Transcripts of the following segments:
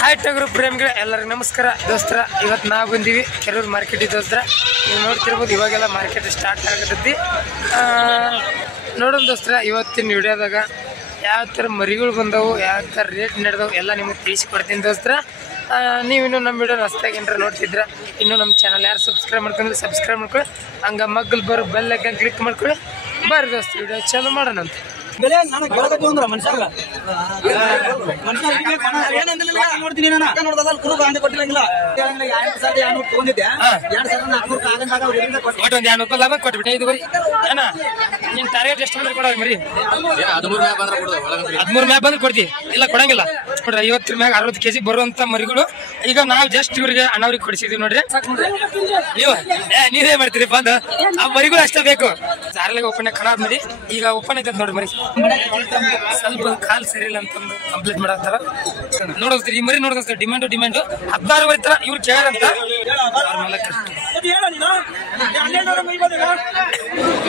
Hi ಟಗರು ಪ್ರೇಮಿಗಳ ಎಲ್ಲರಿಗೂ ನಮಸ್ಕಾರ ದೋಸ್ತರ. ಇವತ್ತು ನಾವು ಬಂದೀವಿ ಕೆರೂರು ಮಾರ್ಕೆಟಿಗೆ ದೋಸ್ತರ. ನೀವು ನೋಡ್ತಿರ್ಬೋದು ಇವಾಗೆಲ್ಲ ಮಾರ್ಕೆಟ್ ಸ್ಟಾರ್ಟ್ ಆಗತೈತಿ. ನೋಡೋಣ ದೋಸ್ತರ, ಇವತ್ತಿನ ವಿಡಿಯೋದಾಗ ಯಾವ ಥರ ಮರಿಗಳು ಬಂದವು, ಯಾವ ಥರ ರೇಟ್ ನಡೆದವು ಎಲ್ಲ ನಿಮಗೆ ತಿಳಿಸ್ಕೊಡ್ತೀನಿ ದೋಸ್ತರ. ನೀವಿನ್ನೂ ನಮ್ಮ ವಿಡಿಯೋನ ಹೊಸ್ದಾಗಿ ಏನಾರ ನೋಡ್ತಿದ್ರ ಇನ್ನೂ ನಮ್ಮ ಚಾನಲ್ ಯಾರು ಸಬ್ಸ್ಕ್ರೈಬ್ ಮಾಡ್ಕೊಂಡ್ರೆ ಸಬ್ಸ್ಕ್ರೈಬ್ ಮಾಡ್ಕೊಳ್ಳಿ. ಹಂಗೆ ಮಗ್ಗಲ್ ಬರೋ ಬೆಲ್ ಐಕಾನ್ ಕ್ಲಿಕ್ ಮಾಡ್ಕೊಳ್ಳಿ. ಬರ್ರಿ ದೋಸ್ತ ವಿಡಿಯೋ ಚಾಲು ಮಾಡೋಣ ಅಂತ. ಕೊಟ್ಬಿಟ್ಟೆ ಇದುವರಿ ಅಣ್ಣ, ನಿನ್ ಟಾರ್ಗೆಟ್ ಎಷ್ಟು ಬಂದ್ರೆ ಕೊಡೋದು ಮರಿ? 13 ಮ್ಯಾಗ ಬಂದ್ರೆ ಕೊಡ್ತೀವಿ, ಇಲ್ಲ ಕೊಡಂಗಿಲ್ಲ ನೋಡ್ರಿ. 50 ಮ್ಯಾಗ 60 kg ಬರುವಂತ ಮರಿಗಳು ಈಗ ನಾವು ಜಸ್ಟ್ ಇವ್ರಿಗೆ ಅಣ್ಣವ್ರಿಗೆ ಕೊಡಿಸಿದೀವಿ ನೋಡ್ರಿ. ನೀವೇ ಮಾಡ್ತೀರಿ ಬಂದು ಆ ಮರಿಗಳು ಅಷ್ಟೇ ಬೇಕು. ಸಾರ್ಲಿಗೆ ಓಪನ್ ಖರಾಬ್ ಮಾಡಿ ಈಗ ಓಪನ್ ಐತದ ನೋಡ್ರಿ. ಮರಿ ಸ್ವಲ್ಪ ಕಾಲ್ ಸರಿ ಇಲ್ಲ ಅಂತಂದು ಕಂಪ್ಲೀಟ್ ಮಾಡತ್ತಾರ. ನೋಡೋದ್ರಿ ಈ ಮರಿ ನೋಡೋದ್ ಡಿಮ್ಯಾಂಡು 16 ತರ ಇವ್ರು ಕೇಳಂತ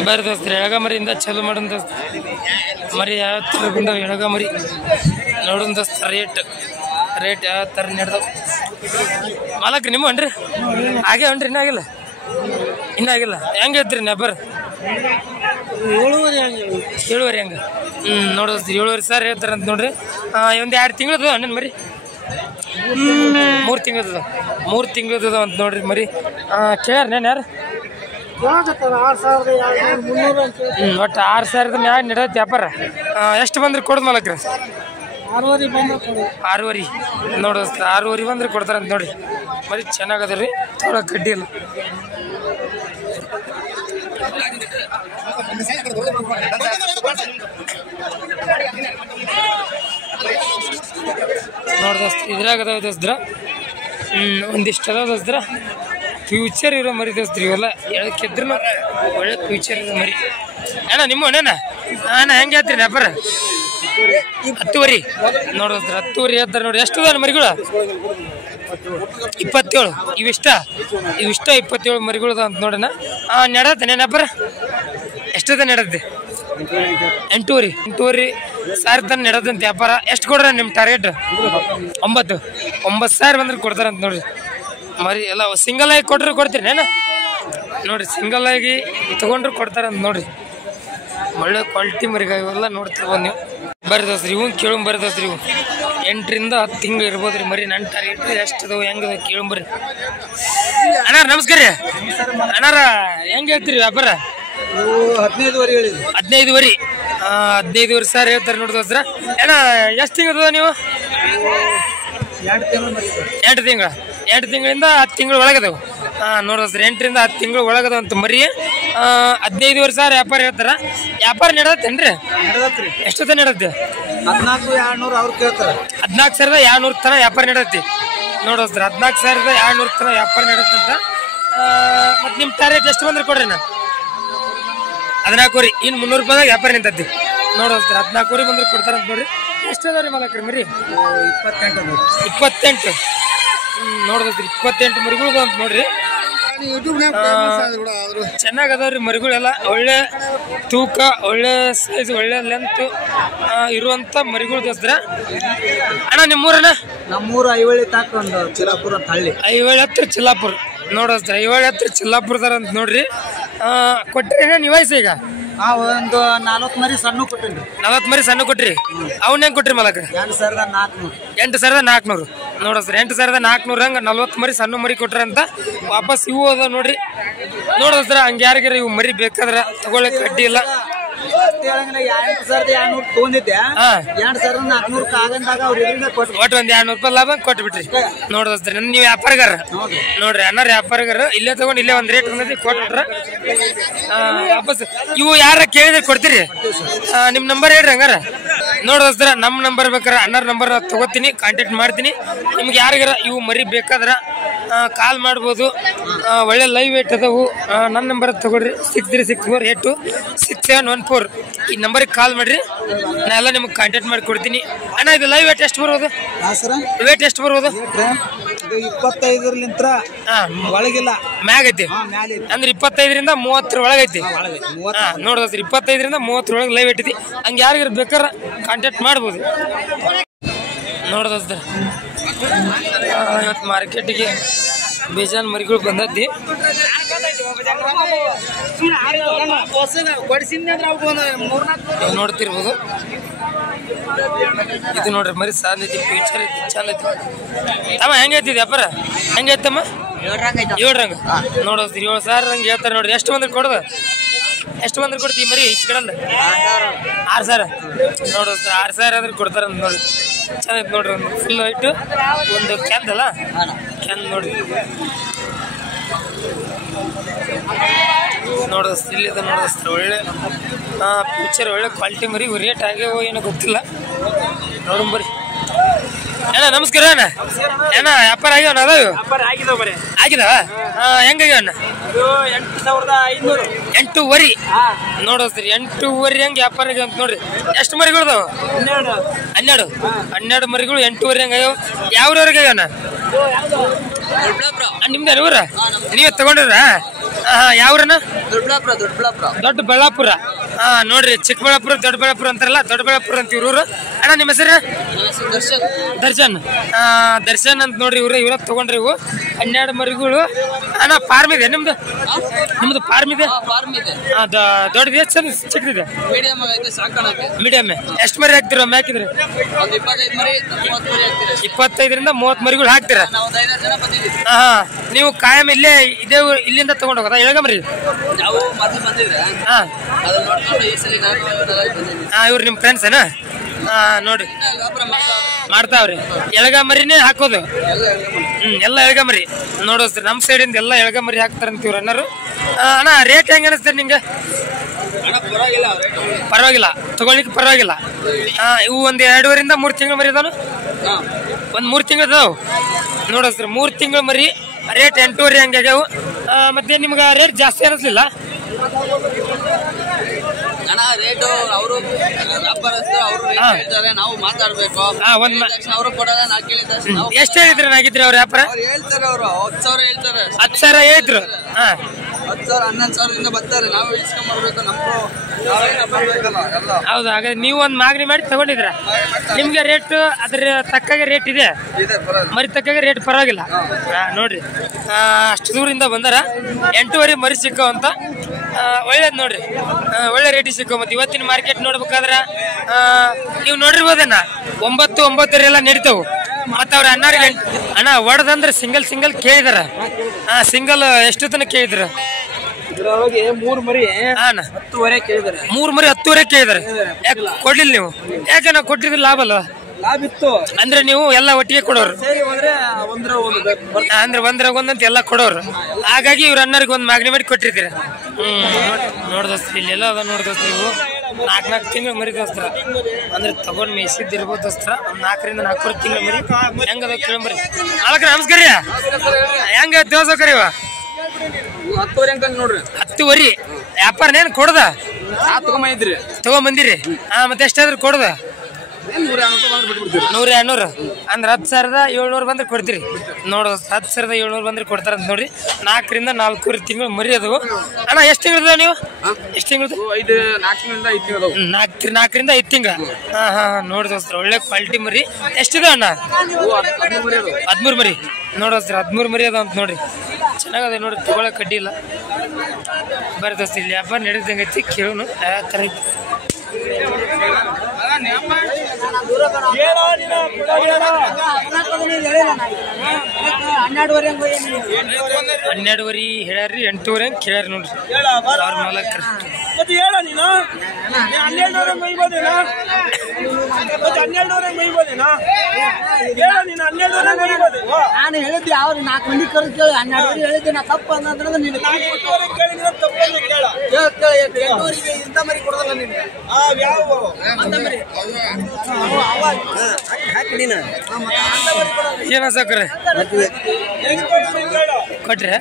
ಬರ್ರಿ ದೋಸ್ತ್ರಿ. ಎಳಗ ಮರಿಯಿಂದ ಚಲೋ ಮಾಡೋಣ ದೋಸ್ತ. ಮರಿ ಯಾವ ಥರ ಬಂದವ ಎಳಗ ಮರಿ ನೋಡೋಣ ದೋಸ್ತ. ರೇಟ್ ಯಾವ ಥರ ನಡೆದವು ಮಾಲಕ್ರಿ ನಿಮ್ಮ ಅನ್ರಿ? ಹಾಗೆ ಅನ್ರಿ, ಇನ್ನಾಗಿಲ್ಲ ಹೆಂಗೆ ಐತ್ರಿ ನೆಬರ್? 7.5 ಹಂಗೆ. ನೋಡೋದ್ರಿ 7.5 ಹೇಳ್ತಾರಂತ ನೋಡ್ರಿ. ಒಂದು 2 ತಿಂಗಳದ ಅಣ್ಣನ ಮರಿ, 3 ತಿಂಗಳದ ಅಂತ ನೋಡ್ರಿ ಮರಿ. ಕೇಳ್ಯಾರ ನೇನು ಯಾರು? ಒಟ್ಟು 6,000 ಮ್ಯಾಗ ನಡೆದೈತಿ ವ್ಯಾಪಾರ. ಎಷ್ಟು ಬಂದ್ರೆ ಕೊಡೋದು ಮಾಲಕ್ರಿ? 6.5 ನೋಡೋದು. 6.5 ಬಂದ್ರೆ ಕೊಡ್ತಾರಂತ ನೋಡ್ರಿ. ಮರಿ ಚೆನ್ನಾಗದ ರೀ, ಥೋಡ ಕಡ್ಡಿ ಇಲ್ಲ. ನೋಡ್ದೋಸ್ತ ಇದ್ರಾಗ ಅದಾವ ದೋಸ್ತ್ರ. ಒಂದಿಷ್ಟು ಅದಾವ ದೋಸ್ತ್ರ. ಫ್ಯೂಚರ್ ಇರೋ ಮರಿ ದೋಸ್ತ್ರಿ ಇವೆಲ್ಲ. ಎಳಕ್ಕಿದ್ರು ಒಳ್ಳೆ ಫ್ಯೂಚರ್ ಇರೋ ಮರಿ. ಅಣ್ಣ ನಿಮ್ಮ ಅಣ್ಣ ಹೆಂಗೆ ಹೇಳ್ತೀರಿ ವ್ಯಾಪಾರ? 10.5 ನೋಡೋಸ್ತ್ರ. 10.5 ಹೇಳ್ತಾರೆ ನೋಡಿ. ಎಷ್ಟು ಅದ ಮರಿಗಳು? 27. ಇವಿಷ್ಟ 27 ಮರಿಗಳು ಅಂತ ನೋಡೋಣ. ನಡೆದತ್ತೆ ನೇನು ವ್ಯಾಪಾರ? ಎಷ್ಟದ ನಡೆದ್ದೆ? 8.5 ಸಾವಿರ ತನ ನಡೆದಂತ ವ್ಯಾಪಾರ. ಎಷ್ಟು ಕೊಡ್ರ ನಿಮ್ಮ ಟಾರ್ಗೆಟ್? 9,000 ಬಂದ್ರೆ ಕೊಡ್ತಾರಂತ ನೋಡ್ರಿ. ಮರಿ ಎಲ್ಲ ಸಿಂಗಲ್ ಆಗಿ ಕೊಟ್ರೆ ಕೊಡ್ತೀರಿ ನೇನು ನೋಡ್ರಿ. ಸಿಂಗಲ್ ಆಗಿ ತೊಗೊಂಡ್ರು ಕೊಡ್ತಾರಂತ ನೋಡ್ರಿ. ಒಳ್ಳೆ ಕ್ವಾಲಿಟಿ ಮರಿಗ ಇವೆಲ್ಲ ನೋಡ್ತಿರ್ಬೋದು ನೀವು. ಬರ್ರಿ ದೋಸ್ತ್ರಿ ಇವ್ ಕೇಳಂ. ಬರ್ರಿ ದೋಸ್ತ್ರಿ ಇವು 8 ರಿಂದ 10 ತಿಂಗಳು ಇರ್ಬೋದು ರೀ ಮರಿ. ನನ್ನ ಟಾರ್ಗೆಟ್ ಎಷ್ಟದವು ಹೆಂಗದ ಕೇಳಂಬರ್ರಿ. ಅಣ್ಣಾರ ನಮಸ್ಕಾರ ರೀ. ಅಣ್ಣಾರ ಹೆಂಗೆ ಹೇಳ್ತೀರಿ ವ್ಯಾಪಾರ? 15.5 15,000 ಹೇಳ್ತಾರೆ ನೋಡಿ ದೋಸ್ತ್ರ. ಅಣ್ಣ ಎಷ್ಟು ತಿಂಗಳದ ನೀವು? 2 ತಿಂಗಳಿಂದ 10 ತಿಂಗಳು ಒಳಗದವು. ನೋಡೋದ್ರಿ 8 ರಿಂದ 10 ತಿಂಗಳು ಒಳಗದಂತ ಮರಿ. 15,000 ವ್ಯಾಪಾರ ಹೇಳ್ತಾರ. ವ್ಯಾಪಾರ ನಡೆದತ್ತೇನ್ರಿ? ಎಷ್ಟೊತ್ತ ನಡೆದತ್ತೆ? 14,200 ತನ ವ್ಯಾಪಾರ ನಡೆದತ್ತಿ ನೋಡೋದ್ರಿ. 14,200 ತನ ವ್ಯಾಪಾರ ನಡೆದಂತ. ಮತ್ತು ನಿಮ್ಮ ಟಾರ್ಗೆಟ್ ಎಷ್ಟು ಬಂದ್ರೆ ಕೊಡ್ರಿ? ನಾನು 14 ಇನ್ನು 300 ರೂಪಾಯಿದಾಗ ವ್ಯಾಪಾರ ನಿಂತತಿ ನೋಡೋದ್ರಿ. 14 ಬಂದ್ರೆ ಕೊಡ್ತಾರಂತ ನೋಡ್ರಿ. ಎಷ್ಟು ಅದಾವ್ರಿ ಮಾಲಕ್ರಿ ಮರಿ? 28 ನೋಡೋದ್ರಿ. 28 ಮರಿಗಳು ಅಂತ ನೋಡ್ರಿ. ಚೆನ್ನಾಗ್ ಅದಾವ್ರಿ ಮರಿಗಳೆಲ್ಲ. ಒಳ್ಳೆ ತೂಕ, ಒಳ್ಳೆ ಸೈಜ್, ಒಳ್ಳೆ ಲೆಂತ್ ಇರುವಂತ ಮರಿಗಳು ದೋಸ್ತ್ರ. ಅಣ್ಣ ನಿಮ್ಮೂರಣ್ಣ? ನಮ್ಮೂರು ಐವಳ್ಳಿ ತಾಕ ಒಂದು ಚಿಲ್ಲಾಪುರ ಅಂತ ಹಳ್ಳಿ. ಐವಳ್ಳಿ ಹತ್ರ ಚಿಲ್ಲಾಪುರ ನೋಡೋದ್ರ. ಐವಳ್ಳಿ ಹತ್ರ ಚಿಲ್ಲಾಪುರದಾರ ಅಂತ ನೋಡ್ರಿ. ಕೊಟ್ರಿ ನಿವಾಯಿಸಿ ಈಗ? ಒಂದು 40 ಮರಿ ಸಣ್ಣ ಕೊಟ್ಟಿನಿ. 40 ಮರಿ ಸಣ್ಣ ಕೊಟ್ರಿ. ಅವನ್ನ ಹೆಂಗ್ ಕೊಟ್ರಿ ಮಾಲಕ್ರ? 8,400 ನೋಡೋದ್ರಿ. 8,400 ಹಂಗ 40 ಮರಿ ಸಣ್ಣ ಮರಿ ಕೊಟ್ರ ಅಂತ. ವಾಪಸ್ ಇವು ಅದ ನೋಡ್ರಿ. ನೋಡೋದ್ರ ಹಂಗ ಯಾರಿಗಾರ ಇವು ಮರಿ ಬೇಕಾದ್ರ ತಗೊಳಕ್ ಅಡ್ಡಿ ಇಲ್ಲ. 8,200 ತೊಗೊಂಡಿದ್ದೆ. 2,400 ಆಗಂದಾಗ ಅವ್ರು ಒಟ್ಟು ಒಂದು 200 ರೂಪಾಯಿ ಲಾಭ ಕೊಟ್ಬಿಟ್ರಿ. ನೋಡೋದ್ರಿ ನೀವು ವ್ಯಾಪಾರಗಾರ ನೋಡ್ರಿ. ಅನ್ನಾರ ವ್ಯಾಪಾರಗಾರ ಇಲ್ಲೇ ತಗೊಂಡು ಇಲ್ಲೇ ಒಂದ್ ರೇಟ್ ಬಂದೈತಿ ಕೊಟ್ಬಿಟ್ರ. ವಾಪಸ್ ಇವು ಯಾರ ಕೇಳಿದ್ರೆ ಕೊಡ್ತೀರಿ? ನಿಮ್ ನಂಬರ್ ಹೇಳ್ರಿ ಹಂಗಾರ. ನೋಡೋದ್ರ ನಮ್ಮ ನಂಬರ್ ಬೇಕಾರೆ ಅನ್ನಾರ ನಂಬರ್ ತಗೋತೀನಿ, ಕಾಂಟ್ಯಾಕ್ಟ್ ಮಾಡ್ತೀನಿ. ನಿಮ್ಗೆ ಯಾರಿಗಾರ ಇವು ಮರಿ ಬೇಕಾದ್ರ ಕಾಲ್ ಮಾಡ್ಬೋದು. ಒಳ್ಳೆ ಲೈವ್ ವೇಟ್ ಅದಾವು. ನನ್ನ ನಂಬರ್ ತಗೊಳ್ರಿ 6364826714 ಈ ನಂಬರಿಗೆ ಕಾಲ್ ಮಾಡ್ರಿ. ನಾ ಎಲ್ಲ ನಿಮ್ಗೆ ಕಾಂಟ್ಯಾಕ್ಟ್ ಮಾಡಿ ಕೊಡ್ತೀನಿ. ಅಣ್ಣ ಇದು ಲೈವ್ ವೇಟ್ ಎಷ್ಟು ಬರ್ಬೋದು? ವೇಟ್ ಎಷ್ಟು ಬರ್ಬೋದು? 25 ಒಳಗಿಲ್ಲ, ಮ್ಯಾಗ ಐತಿ. ಅಂದ್ರೆ 25 ರಿಂದ 30 ಒಳಗೈತಿ. ನೋಡೋದ್ರಿ 25 ರಿಂದ 30 ಒಳಗೆ ಲೈವ್ ಐತಿ. ಹಂಗೆ ಯಾರಿಗಾರ ಬೇಕಾರೆ ಕಾಂಟ್ಯಾಕ್ಟ್ ಮಾಡ್ಬೋದು. ನೋಡ್ದಸ್ತ ಇವತ್ತು ಮಾರ್ಕೆಟಿಗೆ ಬೇಜಾನ್ ಮರಿಗಳು ಬಂದದ್ದಿ. ನೋಡ್ತಿರ್ಬೋದು. ಇದು ನೋಡ್ರಿ ಮರಿ ಸಾಧ್ಯತೆ ಫ್ಯೂಚರ್ ಐತಿ ಚಂದ ಐತಿ. ಅಮ್ಮ ಹೆಂಗೈತಿ ವ್ಯಾಪಾರ ಹೆಂಗೈತಮ್ಮ? 7 ರಂಗ ನೋಡೋದ್ರಿ 7,000 ರಂಗ ಹೇಳ್ತಾರೆ ನೋಡ್ರಿ. ಎಷ್ಟು ಬಂದ್ರೆ ಕೊಡೋದು? ಎಷ್ಟು ಬಂದ್ರೆ ಕೊಡ್ತೀವಿ ಮರಿ ಇಷ್ಟು ಕಡಲ್ಲ? 6,000 ನೋಡೋದು. 6,000 ಅಂದ್ರೆ ಕೊಡ್ತಾರ ನೋಡಿ. ಚೆನ್ನಾಗಿ ನೋಡ್ರಿ. ಒಂದು ಫುಲ್ ವೈಟು ಒಂದು ಕ್ಯಾನ್ ಅಲ್ಲ ಕ್ಯಾನ್ ನೋಡಿ. ನೋಡೋದು ಇಲ್ಲಿದೆ ನೋಡೋದು ಒಳ್ಳೆ ಫ್ಯೂಚರ್ ಒಳ್ಳೆ ಕ್ವಾಲಿಟಿ ಮರಿ. ರೇಟ್ ಆಗ್ಯಾವೋ ಏನೋ ಗೊತ್ತಿಲ್ಲ. ನೋಡೋಣ ಬರ್ರಿ. ಅಣ್ಣ ನಮಸ್ಕಾರ ಅಣ್ಣ. ಅಣ್ಣ ವ್ಯಾಪಾರ ಆಗ್ಯಾವಣ್ಣ? ಅದಾವ ಆಗಿದಾವ. ಹೆಂಗಾಗ್ಯಾವಣ್ಣ? 8,500 ನೋಡೋದ್ರಿ. 8,500 ಹಂಗೆ ವ್ಯಾಪಾರ ಆಗ್ಯಾವ ಅಂತ ನೋಡ್ರಿ. ಎಷ್ಟು ಮರಿಗಳದಾವ? 12 ಮರಿಗಳು 8,500 ಹಂಗ ಆಗ್ಯಾವ. ಯಾವ್ರವ್ರಿಗೆ ಆಗ್ಯಾವಣ್ಣ? ನಿಮ್ದು ಊರ? ನೀವೇ ತಗೊಂಡ್ರ? ಯಾವ್ರನ? ದೊಡ್ಡಬಳ್ಳಾಪುರ. ನೋಡ್ರಿ ಚಿಕ್ಕಬಳ್ಳಾಪುರ ದೊಡ್ಡಬಳ್ಳಾಪುರ ಅಂತಾರಲ್ಲ, ದೊಡ್ಡಬಳ್ಳಾಪುರ ಅಂತ ಇವ್ರ. ಅಣ್ಣ ನಿಮ್ಮ ಹೆಸರು? ದರ್ಶನ್. ದರ್ಶನ್ ಅಂತ ನೋಡ್ರಿ. ಇವ್ರ ತಗೊಂಡ್ರಿ. ಇವು 12 ಮರಿಗಳು. ಅಣ್ಣ ಫಾರ್ಮ್ ಇದೆ ನಿಮ್ದು? ನಿಮ್ದು ಫಾರ್ಮ್ ಇದೆ? ದೊಡ್ಡದಿದೆ ಚಿಕ್ಕದಿದೆ? ಮೀಡಿಯಮ್. ಎಷ್ಟು ಮರಿ ಹಾಕ್ತಿರ? ಹಾಕಿದ್ರಿ 25ರಿಂದ 30 ಮರಿಗಳು ಹಾಕ್ತೀರ? ನೀವು ಕಾಯಂ ಇಲ್ಲೇ ಇಲ್ಲಿಂದ ತಗೊಂಡ್ ಹೋಗೋದಾ ಎಳಗಮರಿ? ಇವ್ರು ನಿಮ್ ಫ್ರೆಂಡ್ಸ್ ಏನ? ನೋಡಿ ಮಾಡ್ತಾವ್ರಿ. ಎಳಗಮರಿನೇ ಹಾಕೋದು? ಎಲ್ಲ ಎಳಗಮರಿ ನೋಡೋದ್ರಿ. ನಮ್ ಸೈಡ್ ಇಂದ ಎಲ್ಲ ಎಳಗಮರಿ ಹಾಕ್ತಾರಂತ ಇವ್ರು ಅಣ್ಣರು. ಅಣ್ಣ ರೇಟ್ ಹೆಂಗ ಅನಿಸ್ತಾರೆ ನಿಂಗೆ? ಪರವಾಗಿಲ್ಲ, ತಗೊಳ್ಳಿಕ್ಕೆ ಪರವಾಗಿಲ್ಲ. ಇವು ಒಂದ್ 2.5ರಿಂದ 3 ತಿಂಗಳು ಮರಿ ಅದಾನು? ಒಂದ್ 3 ತಿಂಗಳು ಅದಾವ ನೋಡೋದ್ರಿ. 3 ತಿಂಗಳು ಮರಿ ರೇಟ್ 8,500 ಹಂಗೆ ಆಗ್ಯಾವು. ಮತ್ತೆ ನಿಮ್ಗೆ ರೇಟ್ ಜಾಸ್ತಿ ಅನಿಸ್ಲಿಲ್ಲ? ಎಷ್ಟು ಹೇಳಿದ್ರಿ ನಾಗಿದ್ರಿ ಅವ್ರ ವ್ಯಾಪಾರ? 10,000 ಹೇಳಿದ್ರು. 11,000 ಬರ್ತಾರೆ. ನಾವು ಇಸ್ಕೊಂಡ್ಬರ್ಬೇಕು. ಹೌದು. ಹಾಗಾದ್ರೆ ನೀವು ಒಂದ್ ಮಾಗಣಿ ಮಾಡಿ ತಗೊಂಡಿದ್ರ? ನಿಮ್ಗೆ ರೇಟ್ ಅದ್ರ ತಕ್ಕಾಗ ರೇಟ್ ಇದೆ? ಮರಿ ತಕ್ಕಾಗ ರೇಟ್ ಪರವಾಗಿಲ್ಲ. ನೋಡ್ರಿ ಅಷ್ಟು ದೂರಿಂದ ಬಂದಾರ. 8,500 ಮರಿ ಸಿಕ್ಕವಂತ. ಒಳ್ಳೇದ್ ನೋಡ್ರಿ. ಒಳ್ಳೆ ರೇಟಿಗೆ ಸಿಕ್ಕೋ. ಮತ್ತೆ ಇವತ್ತಿನ ಮಾರ್ಕೆಟ್ ನೋಡ್ಬೇಕಾದ್ರ ನೀವು ನೋಡಿರ್ಬೋದಣ್ಣ 9-9 ಎಲ್ಲ ನಡೀತಾವು. ಮತ್ತ ಅವ್ರ ಅಣ್ಣ ಒಡದಂದ್ರೆ ಸಿಂಗಲ್ ಕೇಳಿದಾರ. ಸಿಂಗಲ್ ಎಷ್ಟು ತನಕ ಕೇಳಿದ್ರ? 3 ಮರಿ 10,000 ಕೇಳಿದಾರೆ. 3 ಮರಿ 10,000 ಕೇಳಿದಾರೆ. ಯಾಕೆ ಕೊಡ್ಲಿಲ್ಲ ನೀವು? ಯಾಕೆ ನಾವು ಕೊಟ್ಟಿದ್ರೆ ಲಾಭ ಅಲ್ವಾ? ಲಾಭ ಇತ್ತು ಅಂದ್ರೆ ನೀವು ಎಲ್ಲ ಒಟ್ಟಿಗೆ ಕೊಡೋರು. ಅಂದ್ರೆ ಒಂದ್ರಾಗ ಒಂದಂತ ಎಲ್ಲ ಕೊಡೋರು. ಹಾಗಾಗಿ ಇವ್ರ ಅಣ್ಣರಿಗೆ ಒಂದ್ ಮಾಗಣಿ ಮಾಡಿ ಕೊಟ್ಟಿರ್ತೀರ. ನೋಡ್ದೋಸ್ತ್ರಿ ಇಲ್ಲೆಲ್ಲ ಅದ ನೋಡ್ದೋಸ್ತ್ರಿ. ಇವು 4 ತಿಂಗಳು ಮರಿ ದೋಸ್ತರ. ಅಂದ್ರೆ ತಗೊಂಡ್ ಮೇಯಿಸಿದ್ದಿರ್ಬೋದು ದೋಸ್ತರ. 4ರಿಂದ 4 ತಿಂಗಳು ಮರಿ ಹೆಂಗದ ಕೇಳಂಬರಿ. ಅಲಕ ನಮಸ್ಕಾರ. ಹೆಂಗ ದೇವಸಕರಿ? 10,000 ನೋಡ್ರಿ. 10,000 ವ್ಯಾಪಾರನೇನು ಕೊಡದ? ತಗೊಂಬಂದಿರಿ. ಮತ್ತೆ ಎಷ್ಟಾದ್ರೂ ಕೊಡದ? 100-200 ಅಂದ್ರೆ 10,700 ಬಂದ್ರೆ ಕೊಡ್ತೀರಿ. ನೋಡು 10,700 ಬಂದ್ರೆ ಕೊಡ್ತಾರಂತ ನೋಡ್ರಿ. 4ರಿಂದ 4 ತಿಂಗಳು ಮರಿ ಅದು. ಅಣ್ಣ ಎಷ್ಟು ತಿಂಗಳದ ನೀವು? ಎಷ್ಟು ತಿಂಗಳದ? 4ರಿಂದ 5 ತಿಂಗಳ. ನೋಡಿ ದೋಸ್ತರ ಒಳ್ಳೆ ಕ್ವಾಲಿಟಿ ಮರಿ. ಎಷ್ಟಿದೆ ಅಣ್ಣ? 13 ಮರಿ. ನೋಡೋಸ್ತ್ರ 13 ಮರಿ ಅದ ಅಂತ ನೋಡ್ರಿ. ಚೆನ್ನಾಗದ ನೋಡ್ರಿ. ತಗೊಳಕ್ ಕಡ್ಡಿ ಇಲ್ಲ. ಬರ್ರಿ ದೋಸ್ತ ಇಲ್ಲಿ ವ್ಯಾಪಾರ ನಡೆದಂಗೈತಿ. ಕೇಳೋನು ಯಾವ ಥರ ಐತಿ. 12,500 ಹೇಳ್ಯಾರ್ರಿ. 8,500 ಕೇಳ್ಯಾರ ನೋಡ್ರಿ ಅವ್ರ ಮಾಲಕರು. ನಾನು ಹೇಳಿದ್ದೆ ಅವ್ರು 4 ಮಂದಿ ಕರೆದು ಕೇಳಿ 12,000 ಹೇಳಿದ್ದೆ. ನಾ ತಪ್ಪ ಅಂದ್ರೆ ಇಂಥ ಮರಿ ಕೊಡೋದಲ್ಲ ನಿನ್ಗೆ. ಏನ ಸಾಕ್ರೆ ಕೊಟ್ರೆ?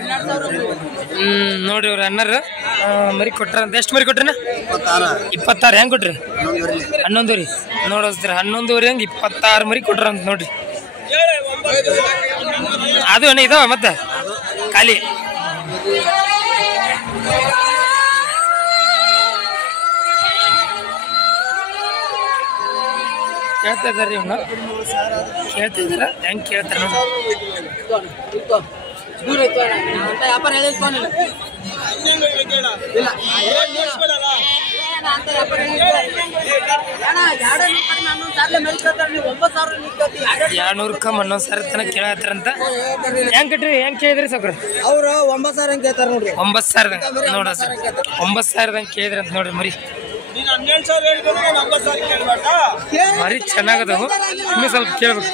ನೋಡ್ರಿ ಅವ್ರ ಅಣ್ಣರು ಮರಿ ಕೊಟ್ರ ಅಂತ. ಎಷ್ಟು ಮರಿ ಕೊಟ್ರಿ? 26. ಹೆಂಗ್ ಕೊಟ್ರಿ? 11,000 ನೋಡೋಸ್ತ್ರ. 11,000 ಹೆಂಗ್ 26 ಮರಿ ಕೊಟ್ರ ಅಂತ ನೋಡ್ರಿ. ಅದು ಅಣ್ಣ ಇದಾವ ಮತ್ತೆ ಖಾಲಿ. ಕೇಳ್ತಾ ಇದಾರೆ ಇವ್ನ ಕೇಳ್ತಿದಾರ ಹೆಂಗ್ ಕೇಳ್ತಾರ ದೂರ ಐತೆ ಅಂತ ವ್ಯಾಪಾರ ಹೇಳಿಲ್ಲ $200 ತನಕ ಕೇಳತ್ತಾರಂತ. ಹೆಂಗ್ ಕಟ್ರಿ ಹೆಂಗ್ ಕೇಳಿದ್ರಿ ಸಾಕ್ರ ಅವ್ರು 9,000 ಕೇಳ್ತಾರ ನೋಡ್ರಿ. 9,000 ನೋಡ್ರಿ ಸರ್ 9,000 ಕೇಳಿದ್ರಿ ಅಂತ ನೋಡ್ರಿ ಮರಿ ಮರಿ ಚೆನ್ನಾಗದವು ಇನ್ನು ಸ್ವಲ್ಪ ಕೇಳ್ಬೇಕು.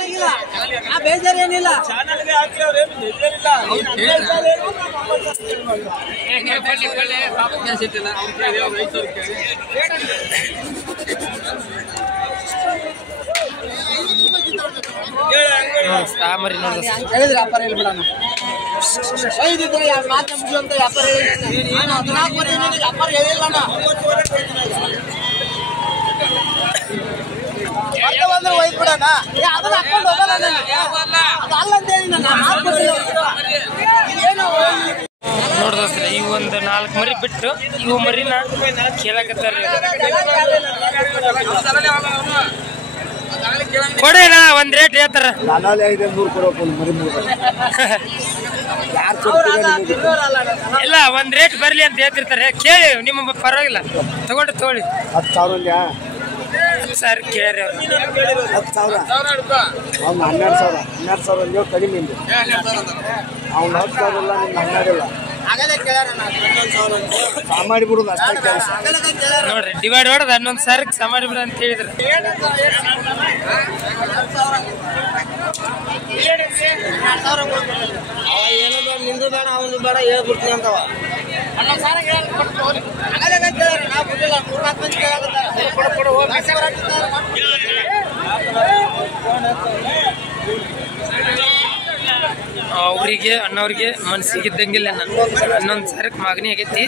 ಬೇಜಾರ್ ಏನಿಲ್ಲ ಮರಿ ನೋಡ್ರಿ ಹೇಳಿದ್ರಿ ವ್ಯಾಪಾರ ಹೇಳ್ಬಿಡೋಣ ಐದಿದ್ರೆ ಮಾತ್ರ ಮುಗಿಯುವಂತ ವ್ಯಾಪಾರ ವ್ಯಾಪಾರ ಹೇಳಿಲ್ಲ ಬಂದ್ರೆ ಒಯ್ದು ಬಿಡೋಣ ಅದನ್ನ ಹಾಕೊಂಡು ಹೋಗಲ್ಲ ಅದು ಅಲ್ಲ ಅಂತ ಹೇಳಿ ನಾನು ನೋಡ್ದಸ್ರಿ ಇವು ಒಂದು 4 ಮರಿ ಬಿಟ್ಟು ಇವು ಮರಿನ ಕೇಳಕತ್ತಾರ. ಕೊಡೇನಾ ಒಂದ್ ರೇಟ್ ಹೇಳ್ತಾರ ಇಲ್ಲ ಒಂದ್ ರೇಟ್ ಬರ್ಲಿ ಅಂತ ಹೇಳ್ತಿರ್ತಾರೆ. ಕೇಳಿ ನಿಮ್ಮ ಪರವಾಗಿಲ್ಲ ತಗೊಂಡ್ರೆ ತಗೊಳ್ಳಿ. 10,000 ಸರ್ ಕೇಳ್ರಿ ಅವ್ರು 10,000 ಅವ್ನು 12,000 ಕಡಿಮೆ ಅವ್ನು 10,000 ಇಲ್ಲ ನಿಮ್ಗೆ 12 ಇಲ್ಲ ಮಾಡಿಬಿಡುದು ಅಷ್ಟೇ ಕೆಲಸ ನೋಡ್ರಿ ಡಿವೈಡ್ ಮಾಡೋದು 11,000 ಸಮ ಮಾಡಿಬಿಡ ಅಂತ ಹೇಳಿದ್ರು. ಏನು ಬೇಡ ನಿಂದು ಬೇಡ ಅವನು ಬೇಡ ಹೇಳ್ಬಿಡ್ತೀನಿ ಅಂತವ ಅವ್ರಿಗೆ ಅಣ್ಣವ್ರಿಗೆ ಮನಸ್ಸಿಗಿದ್ದಂಗಿಲ್ಲ 11,000 ಮಾಗನಿ ಆಗೈತಿ.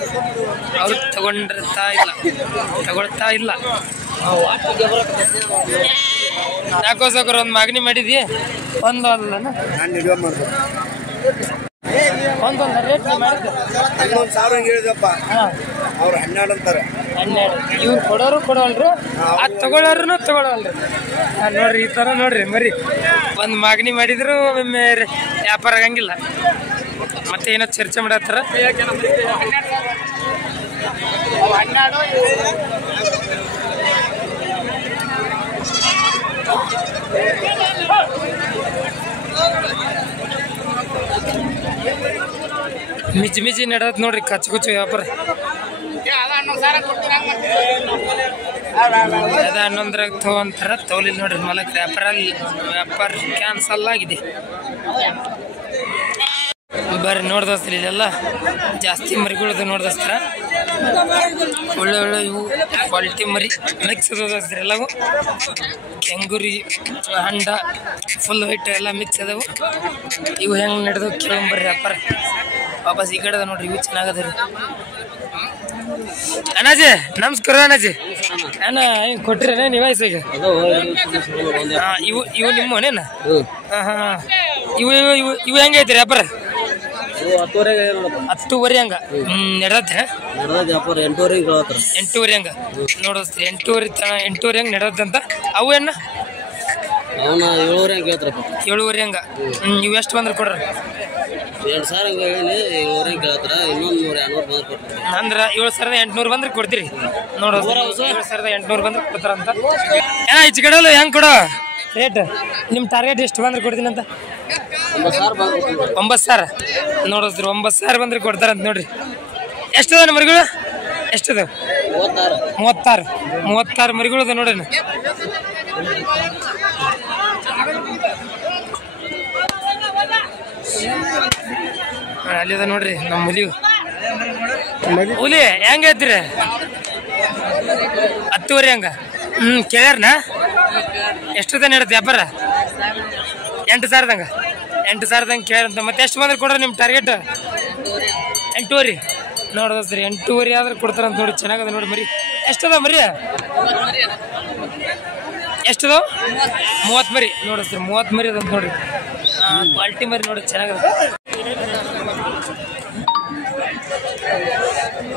ಅವ್ರು ತಗೊಳ್ತಾ ಇಲ್ಲ ಯಾಕೋಸ್ಕರ ಒಂದ್ ಮಾಗನಿ ಮಾಡಿದ್ವಿ ಒಂದು ಅಲ್ಲನ ಒಂದೊಂದು ರೇಟ್ ಮಾಡಿದ್ದೆ 11,000 ಹೇಳಿದಪ್ಪ ಅವ್ರು 12 ಅಂತಾರೆ. 12 ಇವ್ರು ಕೊಡೋರು ಕೊಡವಲ್ರಿ ಅದ್ ತಗೊಳ್ಳೋರು ತಗೊಳವಲ್ರಿ. ನೋಡ್ರಿ ಈ ತರ ನೋಡ್ರಿ ಮರಿ ಒಂದ್ ಮಾಗನಿ ಮಾಡಿದ್ರು ಒಮ್ಮೆ ವ್ಯಾಪಾರ ಆಗಂಗಿಲ್ಲ. ಮತ್ತೆ ಏನೋ ಚರ್ಚೆ ಮಾಡತ್ತಾರ. ಮಿಜಿ ನಡೆದ್ ನೋಡ್ರಿ ಕಚ್ಚು ಕುಚ್ಚು ವ್ಯಾಪಾರ. ಅದ 11 ತಗೊಂತಾರ ತಗೊಲಿಲ್ಲ ನೋಡ್ರಿ ಮಲಕ್ ವ್ಯಾಪಾರ ಕ್ಯಾನ್ಸಲ್ ಆಗಿದೆ. ಬರ್ರಿ ನೋಡ್ದಸ್ತ್ರಿ ಇಲ್ಲೆಲ್ಲ ಜಾಸ್ತಿ ಮರಿಗಳದು ನೋಡ್ದಸ್ತಾರ. ಒಳ್ಳೆ ಒಳ್ಳೆ ಇವು ಕ್ವಾಲಿಟಿ ಮರಿ ಮಿಕ್ಸ್ ಅದಾವಸ್ತ್ರಿ ಎಲ್ಲವು. ಕೆಂಗುರಿ ಹಂಡ ಫುಲ್ ವೈಟ್ ಎಲ್ಲ ಮಿಕ್ಸ್ ಅದಾವು. ಇವು ಹೆಂಗ್ ನಡೆದು ಕೇಳಂಬರ್ರಿ ವ್ಯಾಪಾರ. ವಾಪಸ್ ಈ ಕಡೆ ನೋಡ್ರಿ ಇವು ಚೆನ್ನಾಗದ್ರಿ. ಅಣ್ಣಾಜಿ ನಮಸ್ಕಾರ ಅಣ್ಣಾಜಿ. ಅಣ್ಣ ಹಿಂಗ್ ಕೊಟ್ರೇನ ನೀವಾಯ್ಸಿಗೆ ಇವು ನಿಮ್ಮ ಮನೇನ? ಇವು ಹೆಂಗೈತ್ರಿ ವ್ಯಾಪಾರ? 10,000 ಹಂಗ ನಡೆದತ್ತೆ 8,000 ಹಂಗ ನೋಡಿಸ್ರಿ. 8,000 ಹಂಗ ನಡೆದಂತ ಅವು ಏನ 7,000 ಹಂಗ. ಇವು ಎಷ್ಟು ಬಂದ್ರೆ ಕೊಡ್ರಿ? 2,000 ಅಂದ್ರ 7,800 ಬಂದ್ರೆ ಕೊಡ್ತೀರಿ ನೋಡೋ. 7,800 ಬಂದ್ರೆ ಕೊಡ್ತಾರಂತ. ಈಚೆ ಕಡೆ ಹೆಂಗ್ ಕೊಡೋ ರೇಟ್? ನಿಮ್ ಟಾರ್ಗೆಟ್ ಎಷ್ಟು ಬಂದ್ರೆ ಕೊಡ್ತೀನಿ ಅಂತ? 9,000 ನೋಡಿಸ್ರಿ. 9,000 ಬಂದ್ರೆ ಕೊಡ್ತಾರಂತ ನೋಡ್ರಿ. ಎಷ್ಟದ ಮರಿಗಳು? ಎಷ್ಟದ? 36 ಮರಿಗಳು ಅದ ನೋಡ್ರಿ. ಅಲ್ಲಿದ ನೋಡ್ರಿ ನಮ್ಮ ಹುಲಿ ಹೆಂಗ ಐತ್ರಿ? 10,000 ಹಂಗ. ಕೇಳ್ಯಾರನ ಎಷ್ಟದ ನಡೆದ ವ್ಯಾಪಾರ? 8,000 ಹಂಗ. 8,000 ಹಂಗ ಕೇಳ್ಯಾರಂತ. ಮತ್ತೆ ಎಷ್ಟು ಬಂದ್ರೆ ಕೊಡ್ರಿ ನಿಮ್ ಟಾರ್ಗೆಟ್? 8,000 ನೋಡೋದ್ರಿ. 8,000 ಆದ್ರೆ ಕೊಡ್ತಾರಂತ ನೋಡಿ. ಚೆನ್ನಾಗದ ನೋಡಿ ಮರಿ. ಎಷ್ಟದ ಮರಿ? ಎಷ್ಟದ? 30 ಮರಿ ನೋಡಿಸ್ರಿ. 30 ಮರಿ ಅದಂತ ನೋಡ್ರಿ. ಕ್ವಾಲಿಟಿ ಮರಿ ನೋಡಿ ಚೆನ್ನಾಗದ.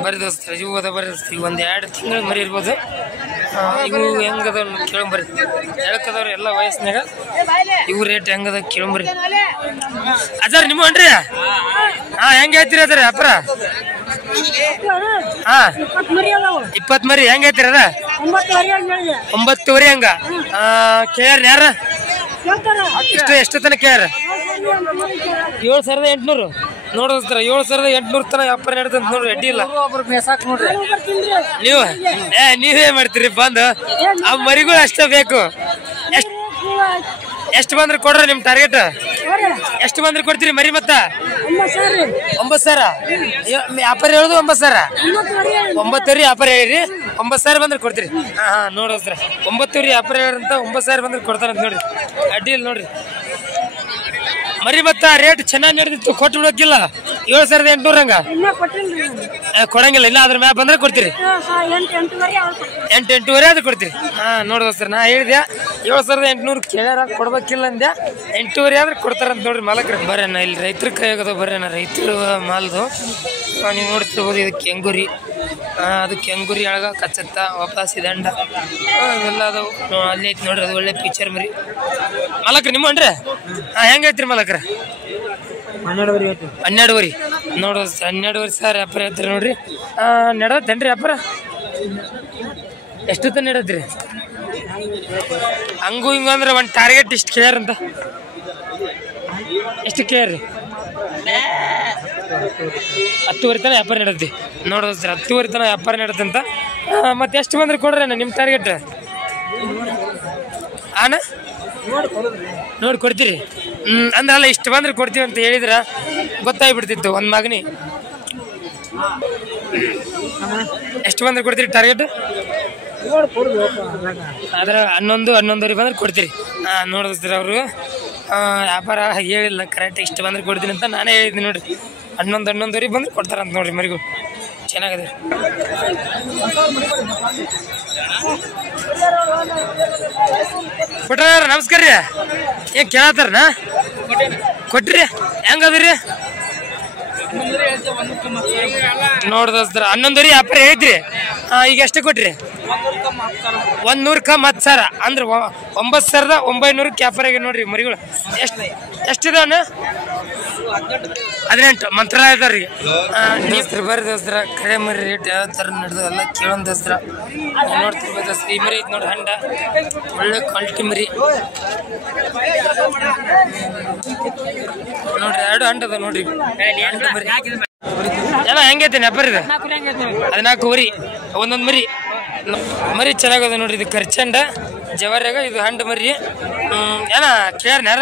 ಬರ್ರಿ ದೋಸ್ತ ಇವು ಅದ ಬರ್ರಿ ದೋಸ್ತ ಈಗ ಒಂದು 2 ತಿಂಗಳು ಮರಿ ಇರ್ಬೋದು. ಇವು ಹೆಂಗದ ಕೇಳಂಬರಿ ಎಳಕದವ್ರು ಎಲ್ಲ ವಯಸ್ಸಿನಾಗ ಇವು ರೇಟ್ ಹೆಂಗದ ಕೇಳಂಬರಿ. ಅದಾರ ನಿಮ್ಮ ಅನ್ರಿ ಹೆಂಗ ಹೇಳ್ತೀರಿ ಅದಾರ ಅಪ್ರ? 20 ಮರಿ ಹೆಂಗ ಹೇಳ್ತೀರ ಅದ? 9.5 ಹಂಗ ಕೇಳ್ಯಾರ ಯಾರ? ಎಷ್ಟು ತನಕ ಕೇಳ್ಯಾರ? 7,800 ನೋಡಿಸ್ತಾರ. 7,800 ತನ ವ್ಯಾಪಾರ ನಡ್ದಂತ ನೋಡ್ರಿ. ಅಡ್ಡಿ ಇಲ್ಲ ನೀವು ನೀವೇ ಮಾಡ್ತೀರಿ ಬಂದು ಆ ಮರಿಗಳು ಅಷ್ಟೇ ಬೇಕು. ಎಷ್ಟು ಬಂದ್ರೆ ಕೊಡ್ರಿ ನಿಮ್ ಟಾರ್ಗೆಟ್? ಎಷ್ಟು ಬಂದ್ರೆ ಕೊಡ್ತೀರಿ ಮರಿ? ಮತ್ತ 9,000 ವ್ಯಾಪಾರ ಹೇಳುದು 9,000. 9,000 ವ್ಯಾಪಾರ ಹೇಳಿರಿ. 9,000 ಬಂದ್ರೆ ಕೊಡ್ತೀರಿ. ನೋಡಿಸ್ತಾರ 9,000 ವ್ಯಾಪಾರ ಹೇಳ್ರಂತ 9,000 ಬಂದ್ರೆ ಕೊಡ್ತಾರಂತ ನೋಡ್ರಿ. ಅಡ್ಡಿ ಇಲ್ಲ ನೋಡ್ರಿ ಮರಿ. ಮತ್ತ ರೇಟ್ ಚೆನ್ನಾಗಿ ನಡೆದಿತ್ತು ಕೊಟ್ಟು ಬಿಡೋಕಿಲ್ಲ. 7,800 ಹಂಗ ಕೊಡಂಗಿಲ್ಲ. ಇಲ್ಲ ಅದ್ರ ಮ್ಯಾಪ್ ಬಂದ್ರೆ ಕೊಡ್ತೀರಿ. 8-8.5 ಅದು ಕೊಡ್ತೀರಿ. ನೋಡ್ದೋಸ್ತಾರ ನಾ ಹೇಳಿದೆ 7,800 ಕೇಳ್ಯಾರ ಕೊಡ್ಬೇಕಿಲ್ಲ ಅಂದೆ. 8.5 ಆದ್ರೆ ಕೊಡ್ತಾರಂತ ನೋಡ್ರಿ ಮಾಲಕ್ರ. ಬರ್ರೇನ ಇಲ್ಲಿ ರೈತರ ಕೈಯಾಗದ ಬರ್ರೇನ ರೈತರು ಮಾಲ್ದು. ನೀವು ನೋಡ್ತಿರ್ಬೋದು ಇದು ಕೆಂಗುರಿ. ಅದು ಕೆಂಗುರಿ ಒಳಗ ಕಚ್ಚತ್ತ ವಾಪಸಿ ದಂಡ ಇವೆಲ್ಲ ಅದಾವು. ಅಲ್ಲಿ ಐತಿ ನೋಡ್ರಿ ಅದು ಒಳ್ಳೆ ಪಿಕ್ಚರ್ ಮರಿ. ಮಾಲಕ್ರ ನಿಮ್ಮ ಅನ್ರಿ ಹೆಂಗ ಐತ್ರಿ ಮಾಲಕ್ರ? 12,000 ನೋಡು 12,000 ವ್ಯಾಪಾರ ಹೇಳ್ತೀರಿ ನೋಡ್ರಿ. ನಡತ್ತೇನ್ರಿ ವ್ಯಾಪಾರ? ಎಷ್ಟು ತನ ನಡತ್ರಿ? ಹಂಗೂ ಹಿಂಗ ಅಂದ್ರೆ ಒಂದು ಟಾರ್ಗೆಟ್ ಇಷ್ಟು ಕೇಳ್ಯಾರಂತ. ಎಷ್ಟು ಕೇಳ್ರಿ? 10,000 ತನ ವ್ಯಾಪಾರ ನಡತ್ತಿ ನೋಡೋದು ಸರ್. 10,000 ತನ ವ್ಯಾಪಾರ ನಡತ್ತಂತ. ಮತ್ತೆ ಎಷ್ಟು ಬಂದ್ರೆ ಕೊಡ್ರಿ ನಿಮ್ಮ ಟಾರ್ಗೆಟ್? ನೋಡಿ ಕೊಡ್ತೀರಿ. ಅಂದ್ರಲ್ಲ ಇಷ್ಟು ಬಂದ್ರೆ ಕೊಡ್ತೀವಿ ಅಂತ ಹೇಳಿದ್ರ ಗೊತ್ತಾಗ್ಬಿಡ್ತಿತ್ತು ಒಂದು ಮಗನಿ. ಎಷ್ಟು ಬಂದ್ರೆ ಕೊಡ್ತೀರಿ ಟಾರ್ಗೆಟ್? ಆದ್ರ 11-11.5 ಬಂದ್ರೆ ಕೊಡ್ತೀರಿ. ನೋಡಿಸ್ತೀರ ಅವರು ವ್ಯಾಪಾರ ಹೇಳಿಲ್ಲ ಕರೆಕ್ಟ್ ಇಷ್ಟು ಬಂದ್ರೆ ಕೊಡ್ತೀನಿ ಅಂತ ನಾನೇ ಹೇಳಿದ್ದೀನಿ ನೋಡ್ರಿ. 11-11.5 ಬಂದ್ರೆ ಕೊಡ್ತಾರಂತ ನೋಡ್ರಿ ಮರಿಗಳು. ಚೆನ್ನಾಗದೆ. ಕೊಟ್ರ ನಮಸ್ಕಾರ ರೀ. ಏನ್ ಕೇಳತ್ತಾರನ? ಕೊಟ್ರಿ ಹೆಂಗದ್ರಿ? ನೋಡ್ದಸ್ತ್ರ 11.5 ವ್ಯಾಪಾರ ಹೇಳಿದ್ರಿ. ಈಗ ಎಷ್ಟು ಕೊಟ್ರಿ? 100 ಕಮ್ 10,000 ಅಂದ್ರೆ 9,900 ವ್ಯಾಪಾರ ಆಗಿ ನೋಡ್ರಿ ಮರಿಗಳು. ಎಷ್ಟಿದಾವಣ್ಣ? 18 ಮಂತ್ರಾಲಯದವ್ರಿಗೆ. ದೋಸ್ತ್ರ ಬರ್ರಿ ದೋಸ್ತ್ರ ಕಡೆ ಮರಿ ರೇಟ್ ಯಾವ ಥರ ನಡೆದಲ್ಲ ಕೇಳೋನ್ ದೋಸ್ತ್ರ. ನೋಡ್ತಿರ್ಬೋದು ದೋಸ್ತ್ರ ಈ ಮರಿ ಐತಿ ನೋಡ್ರಿ ಹಂಡ ಒಳ್ಳೆ ಕ್ವಾಲಿಟಿ ಮರಿ ನೋಡ್ರಿ. 2 ಹಂಡ ಅದ ನೋಡ್ರಿ. ಎಲ್ಲ ಹೆಂಗೈತೆ ವ್ಯಾಪಾರ ಇದೆ? 14 ಒಂದೊಂದು ಮರಿ ಚೆನ್ನಾಗದ ನೋಡ್ರಿ. ಇದು ಖರ್ಚಂಡ ಜವಾರಿಯಾಗ ಇದು ಹಂಡ ಮರಿ. ಏನ ಕೇಳ್ಯಾರ ಯಾರ?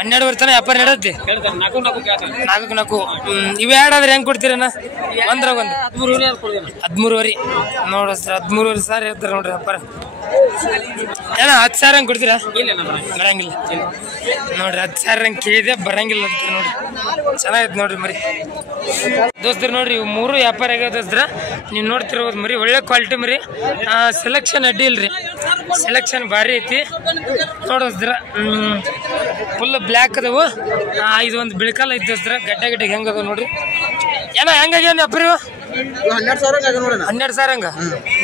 12 ತನ ವ್ಯಾಪಾರ ನಡತ್ತಿ. 4 ಇವು ಎರಡಾದ್ರೆ ಹೆಂಗ್ ಕೊಡ್ತೀರಣ್ಣ? ಒಂದ್ರಾಗ ಒಂದು 13.5 ನೋಡ್ರಿ. 13,000 ಹೇಳ್ತಾರೆ ನೋಡ್ರಿ ವ್ಯಾಪಾರ. ಏನ 10,000 ಹಂಗೆ ಕೊಡ್ತೀರಾ? ಬರಂಗಿಲ್ಲ ನೋಡ್ರಿ. 10,000 ಹಂಗೆ ಕೇಳಿದೆ ಬರಂಗಿಲ್ಲ ಅಂತ ನೋಡ್ರಿ. ಚೆನ್ನಾಗೈತೆ ನೋಡ್ರಿ ಮರಿ ದೋಸ್ತರ. ನೋಡ್ರಿ ಇವು 3 ವ್ಯಾಪಾರ ಆಗ್ಯಾವ ದೋಸ್ತರ. ನೀವು ನೋಡ್ತಿರ್ಬೋದು ಮರಿ ಒಳ್ಳೆ ಕ್ವಾಲಿಟಿ ಮರಿ. ಸೆಲೆಕ್ಷನ್ ಅಡ್ಡಿ ಇಲ್ರಿ. ಸೆಲೆಕ್ಷನ್ ಭಾರಿ ಐತಿ ನೋಡೋಸ್ದ್ರ. ಫುಲ್ ಬ್ಲ್ಯಾಕ್ ಅದಾವು. ಇದು ಒಂದು ಬಿಳ್ಕಲ್ ಐತಿ ದೋಸ್ತರ. ಗಡ್ಡೆ ಹೆಂಗದ ನೋಡ್ರಿ. ಏನ ಹೆಂಗಾಗ್ಯಾವ ವ್ಯಾಪಾರ? 12,000 ಹಂಗ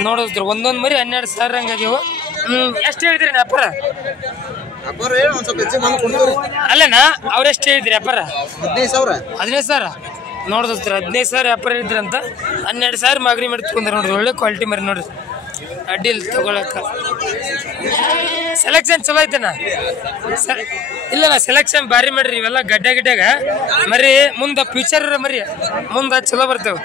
ನೋಡೋಸ್ದ್ರ. ಒಂದೊಂದು ಮರಿ 12,000 ಹಂಗಾಗ್ಯಾವ. ಎಷ್ಟು ಹೇಳಿದ್ರಿ ವ್ಯಾಪಾರ? ಅಲ್ಲನಾ ಅವ್ರೆಷ್ಟು ಹೇಳಿದ್ರಿ ವ್ಯಾಪಾರ? 15,000 ನೋಡ್ದೋಸ್ತ್ರ. 15,000 ವ್ಯಾಪಾರ ಹೇಳಿದ್ರಿ ಅಂತ 12,000 ಮಾಗರಿ ಮಾಡಿ ತಗೊಂಡ್ರೆ ನೋಡ್ರಿ. ಒಳ್ಳೆ ಕ್ವಾಲಿಟಿ ಮರಿ ನೋಡ್ರಿ. ಅಡ್ಡಿಲ್ ತಗೊಳಕ. ಸೆಲೆಕ್ಷನ್ ಚಲೋ ಐತೆನ? ಇಲ್ಲ ಸೆಲೆಕ್ಷನ್ ಭಾರಿ ಮಾಡ್ರಿ. ಇವೆಲ್ಲ ಗಡ್ಡೆಗ ಮರಿ ಮುಂದೆ ಫ್ಯೂಚರ್ ಮರಿ ಮುಂದೆ ಚಲೋ ಬರ್ತೇವೆ.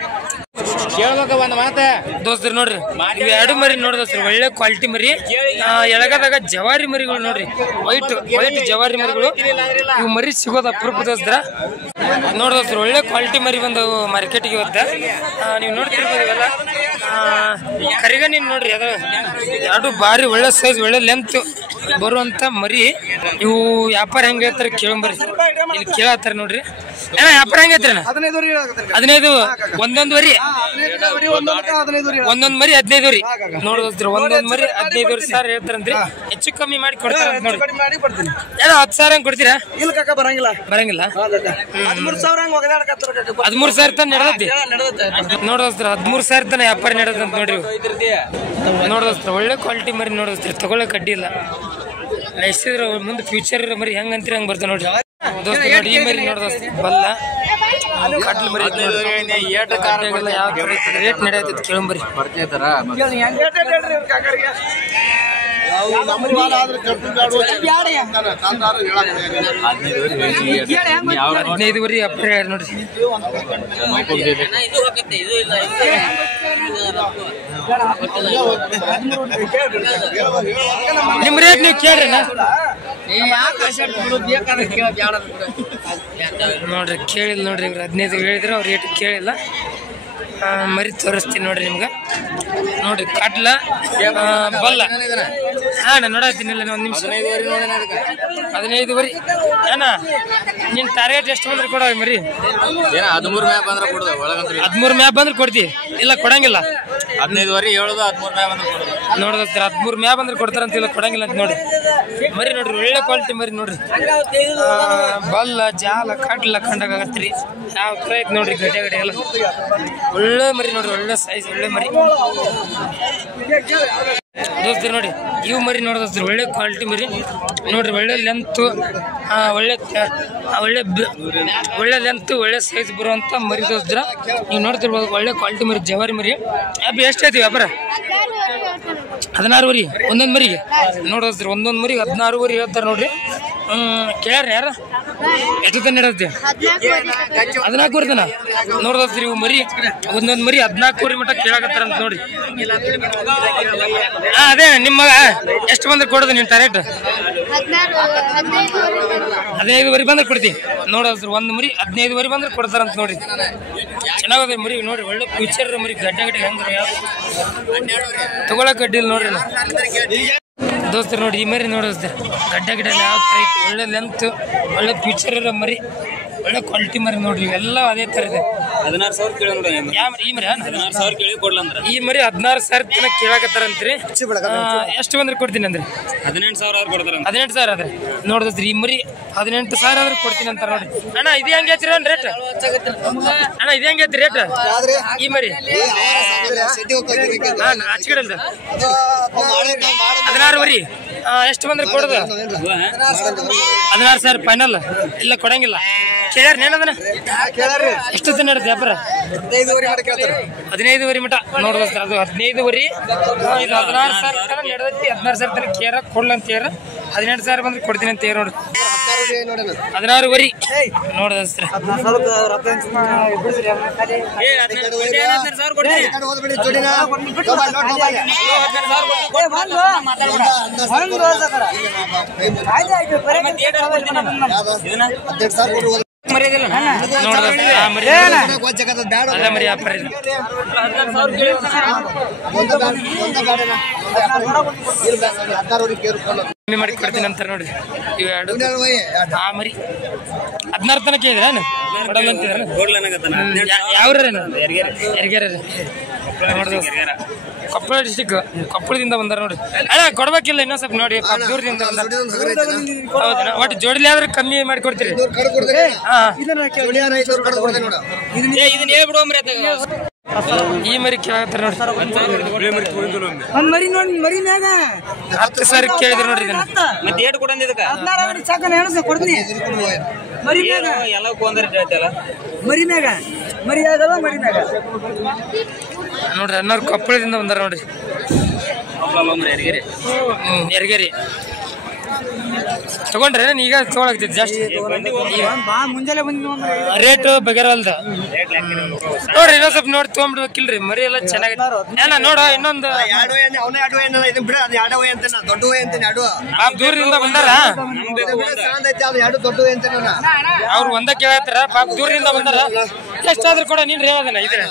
ಕೇಳ್ಬೇಕ ಒಂದ್ ಮಾತ ದೋಸ್ತ್ರಿ ನೋಡ್ರಿ. ಇವ್ 2 ಮರಿ ನೋಡ್ದೋಸ್ತ್ರಿ ಒಳ್ಳೆ ಕ್ವಾಲಿಟಿ ಮರಿ. ಎಳಗದಾಗ ಜವಾರಿ ಮರಿಗಳು ನೋಡ್ರಿ. ವೈಟ್ ಜವಾರಿ ಮರಿಗಳು. ಇವು ಮರಿ ಸಿಗೋದು ಅಪರೂಪ ದೋಸ್ತ್ರ. ನೋಡ್ದೋಸ್ತ್ರಿ ಒಳ್ಳೆ ಕ್ವಾಲಿಟಿ ಮರಿ ಬಂದು ಮಾರ್ಕೆಟಿಗೆ ಇವತ್ತ. ನೀವು ನೋಡ್ತಿರ್ಬೋದು ಇವೆಲ್ಲ ಕರಿಗ. ನೀನ್ ನೋಡ್ರಿ ಅದು 2 ಭಾರಿ ಒಳ್ಳೆ ಸೈಜ್ ಒಳ್ಳೆ ಲೆಂತ್ ಬರುವಂತ ಮರಿ ಇವು ವ್ಯಾಪಾರ ಹೆಂಗ ಹೇಳ್ತಾರೆ ಕೇಳಂಬರ್ರಿ ಇಲ್ಲಿ ಕೇಳತ್ತಾರ ನೋಡ್ರಿ ವ್ಯಾಪಾರ ಹೆಂಗ ಐತ್ರಿ 15 ಒಂದೊಂದ್ ಮರಿ ಒಂದೊಂದ್ ಮರಿ 15 ರೀ ನೋಡ್ರಿ ಒಂದೊಂದ್ ಮರಿ 15 ಸಾವಿರ ಹೇಳ್ತಾರಂತ್ರಿ ಹೆಚ್ಚು ಕಮ್ಮಿ ಮಾಡಿ ಕೊಡ್ತಾರ ನೋಡಿ 10 ಸಾವಿರ ಕೊಡ್ತೀರಾ ಇಲ್ಲ ಕಾಕ ಬರಂಗಿಲ್ಲ 13,000 ತನ ನಡೆದೈತಿ ನೋಡೋಸ್ತ್ರ 13,000 ತನ ವ್ಯಾಪಾರ ನಡೆದಂತ ನೋಡ್ರಿ ನೋಡೋಸ್ತ್ರ ಒಳ್ಳೆ ಕ್ವಾಲಿಟಿ ಮರಿ ನೋಡೋಸ್ತ್ರ ತಗೊಳ್ಳೋ ಕಡ್ಡಿ ಇಲ್ಲ ಎಷ್ಟಿದ್ರ ಮುಂದೆ ಫ್ಯೂಚರ್ ಮರಿ ಹೆಂಗ್ ಅಂತೀರ ಹಂಗ್ ಬರ್ತಾವ ನೋಡ್ರಿ ದೋಸ್ತ ನೋಡಿ ಈ ಮರಿ ನೋಡೋಸ್ತ್ರ ಬಲ್ಲ ಕಟ್ಲು ಮರಿ ಯಾವ ರೇಟ್ ನಡೆಯತೈತಿ ಕೇಳಂಬರಿ ಹದಿನೈದುವರೆ ಅಪ್ಪರ ನೋಡ್ರಿ ನಿಮ್ ರೇಟ್ ನೀವು ಕೇಳ್ರಿ ನೋಡ್ರಿ ಕೇಳಿಲ್ಲ ನೋಡ್ರಿ 15 ಹೇಳಿದ್ರೆ ಅವ್ರ ರೇಟ್ ಕೇಳಿಲ್ಲ ಮರಿ ತೋರಿಸ್ತೀನಿ ನೋಡ್ರಿ ನಿಮ್ಗೆ ನೋಡ್ರಿ ಕಟ್ಲ ಬಲ್ಲ ನೋಡತ್ತೀನಿಲ್ಲ ಒಂದ್ ನಿಮಿಷ 15 ಏನ ನಿನ್ ಟಾರ್ಗೆಟ್ ಎಷ್ಟು ಬಂದ್ರೆ ಕೊಡೋ ಮರಿ 13 ಮ್ಯಾಪ್ ಬಂದ್ರೆ ಕೊಡ್ತೀವಿ ಇಲ್ಲ ಕೊಡಂಗಿಲ್ಲ 15 ಹೇಳೋದು 13 ನೋಡ್ರಿ 13 ಮ್ಯಾಪ್ ಬಂದ್ರೆ ಕೊಡ್ತಾರಂತ ಇಲ್ಲ ಕೊಡಂಗಿಲ್ಲ ಅಂತ ನೋಡ್ರಿ ಮರಿ ನೋಡ್ರಿ ಒಳ್ಳೆ ಕ್ವಾಲಿಟಿ ಮರಿ ನೋಡ್ರಿ ಬಲ್ಲ ಜಾಲ ಕಟ್ಲ ಕಂಡಾಗತ್ರಿ ಯಾವ ತರ ಐತಿ ನೋಡ್ರಿ ಗಡ್ಡೆ ಗಡ್ಡೆ ಎಲ್ಲ ಒಳ್ಳೆ ಮರಿ ನೋಡ್ರಿ ಒಳ್ಳೆ ಸೈಜ್ ಒಳ್ಳೆ ಮರಿ ದೋಸ್ತಿ ನೋಡಿ ಇವು ಮರಿ ನೋಡೋದ್ರ ಒಳ್ಳೆ ಕ್ವಾಲಿಟಿ ಮರಿ ನೋಡ್ರಿ ಒಳ್ಳೆ ಲೆಂತ್ ಒಳ್ಳೆ ಲೆಂತ್ ಒಳ್ಳೆ ಸೈಜ್ ಬರುವಂತ ಮರಿ ದೋಸ್ತ್ರ ನೀವು ನೋಡ್ತಿರ್ಬೋದು ಒಳ್ಳೆ ಕ್ವಾಲಿಟಿ ಮರಿ ಜವಾರಿ ಮರಿ ಎಷ್ಟು ಐತಿ ವ್ಯಾಪಾರ 16 ಒಂದೊಂದ್ ಮರಿಗೆ ನೋಡೋದ್ರಿ ಒಂದೊಂದ್ ಮರಿಗೆ 16 ಹೇಳ್ತಾರ ನೋಡ್ರಿ ಕೇಳ್ಯಾರ ಯಾರ ಎಷ್ಟು ತನ ನಡೆಯುತ್ತೆ 14 ತನ ನೋಡೋದ್ರಿ ಇವು ಮರಿ ಒಂದೊಂದ್ ಮರಿ 14 ಮಟ್ಟ ಕೇಳಾಕತ್ತಾರ ಅಂತ ನೋಡ್ರಿ ಅದೇ ನಿಮ್ಮ ಮಗ ಎಷ್ಟು ಬಂದ್ರೆ ಕೊಡೋದು ನಿನ್ ಟಾರ್ಗೆಟ್ 15 ಬಂದ್ರೆ ಕೊಡ್ತಿ ನೋಡೋದ್ರಿ ಒಂದ್ ಮರಿ 15 ಬಂದ್ರೆ ಕೊಡ್ತಾರಂತ ನೋಡ್ರಿ ಚೆನ್ನಾಗದ ಮರಿ ನೋಡ್ರಿ ಒಳ್ಳೆ ಫ್ಯೂಚರ್ ಮರಿ ಗಡ್ಡೆ ಗಡ್ಡೆ ಹೆಂಗ್ರಿ ತಗೊಳಕ್ ಗಡ್ಡಿ ಇಲ್ಲ ನೋಡ್ರಿ ದೋಸ್ತರು ನೋಡಿ ಈ ಮರಿ ನೋಡೋಸ್ತಾರೆ ಗಡ್ಡೆ ಗಿಡ ಯಾವ ತರ ಐತಿ ಒಳ್ಳೆ ಲೆಂತ್ ಒಳ್ಳೆ ಫ್ಯೂಚರ್ ಇರೋ ಮರಿ ಒಳ್ಳೆ ಕ್ವಾಲಿಟಿ ಮರಿ ನೋಡ್ರಿ ಇವೆಲ್ಲ ಅದೇ ತರ ಇದೆ 16,000 ಕೇಳಿ ನೋಡಿ ಈ ಮರಿ 16,000 ಕೇಳಿ ಕೊಡ್ಲಂದ್ರ ಈ ಮರಿ 16,000 ತನಕ ಕೇಳಾಕತ್ತಾರಂತ್ರಿ ಎಷ್ಟು ಬಂದ್ರೆ ಕೊಡ್ತೀನಿ ಅಂದ್ರೆ 18,000 ಕೊಡ್ತಾರ 18,000 ಅದ್ರ ನೋಡಿದ್ರಿ ಈ ಮರಿ 18,000 ಆದ್ರೆ ಕೊಡ್ತೀನಿ ಅಂತಾರ ನೋಡಿ ಅಣ್ಣ ಇದು ಹೆಂಗೆ ಐತ್ರಿ ರೇಟ್ ಅಣ್ಣ ಇದು ಹೆಂಗೆ ಐತಿ ರೇಟ್ ಈ ಮರಿ ಆಚೆ 16 ಎಷ್ಟು ಬಂದ್ರೆ ಕೊಡೋದು 16,000 ಫೈನಲ್ ಇಲ್ಲ ಕೊಡಂಗಿಲ್ಲ ಕೇಳ್ಯಾರ ಏನದನ ಎಷ್ಟು ದಿನ ನಡೆದ ವ್ಯಾಪಾರ 15 ಮಟ ನೋಡ್ದ ಅದು 15 ಇದು 16,000 ನಡೆದೈತಿ 16,000 ತನಕ ಕೇರ ಕೊಡ್ಲಂತ 18,000 ಬಂದ್ರೆ ಕೊಡ್ತೀನಿ ಅಂತ ನೋಡ್ರಿ 16 ನೋಡ್ದ ಮಾಡಿ ಕೊಡ್ತೀನಿ ಅಂತಾರೆ ನೋಡ್ರಿ ಇವ್ ಎರಡು ಆ ಮರಿ 16 ತನಕ ಇದ್ರೆ ಕೊಡಲ್ಲ ಅಂತಿದ್ರ ಯಾವ್ರ ಕೊಪ್ಪಳ ಡಿಸ್ಟಿಕ್ ಕೊಪ್ಪಳದಿಂದ ಬಂದಾರ ನೋಡ್ರಿ ಅಣ್ಣ ಕೊಡ್ಬೇಕಿಲ್ಲ ಇನ್ನೊಂದ್ ಸ್ವಲ್ಪ ನೋಡಿ ದೂರದಿಂದ ಹೌದಾ ಒಟ್ಟು ಜೋಡಿಲಿ ಆದ್ರೆ ಕಮ್ಮಿ ಮಾಡಿ ಕೊಡ್ತೀರಿ ಈ ಮರಿ ಕೇಳಾಕತ್ತಾರ ನೋಡ್ರಿ ಮರಿ ಮ್ಯಾಗ 10,000 ಕೇಳಿದ್ರು ನೋಡ್ರಿ ನೋಡ್ರಿ ಅನ್ನಾರು ಕೊಪ್ಪಳದಿಂದ ಬಂದಾರ ನೋಡ್ರಿ ಯರಗೇರಿ ತಗೊಂಡ್ರೆ ಈಗ ತಗೊಳಕ್ತಿದ್ ಜಾಸ್ತಿ ರೇಟ್ ಬಗೆರಲ್ದ ನೋಡ್ರಿ ಇನ್ನೊಂದ್ ಸ್ವಲ್ಪ ನೋಡಿ ತಗೊಂಡ್ಬಿಡ್ಬೇಕಿಲ್ರಿ ಮರಿ ಎಲ್ಲ ಚೆನ್ನಾಗಿ ನೋಡ ಇನ್ನೊಂದು ದೂರದಿಂದ ಬಂದಾರ ಅವ್ರು ಒಂದ ಕೇಳತ್ತಾರ ಪಾಪ ದೂರದಿಂದ ಬಂದಾರ ಎಷ್ಟಾದ್ರೂ ಕೂಡ ನೀನ್ ಹೇಳೋದನ್ನ ಇದ್ರೆ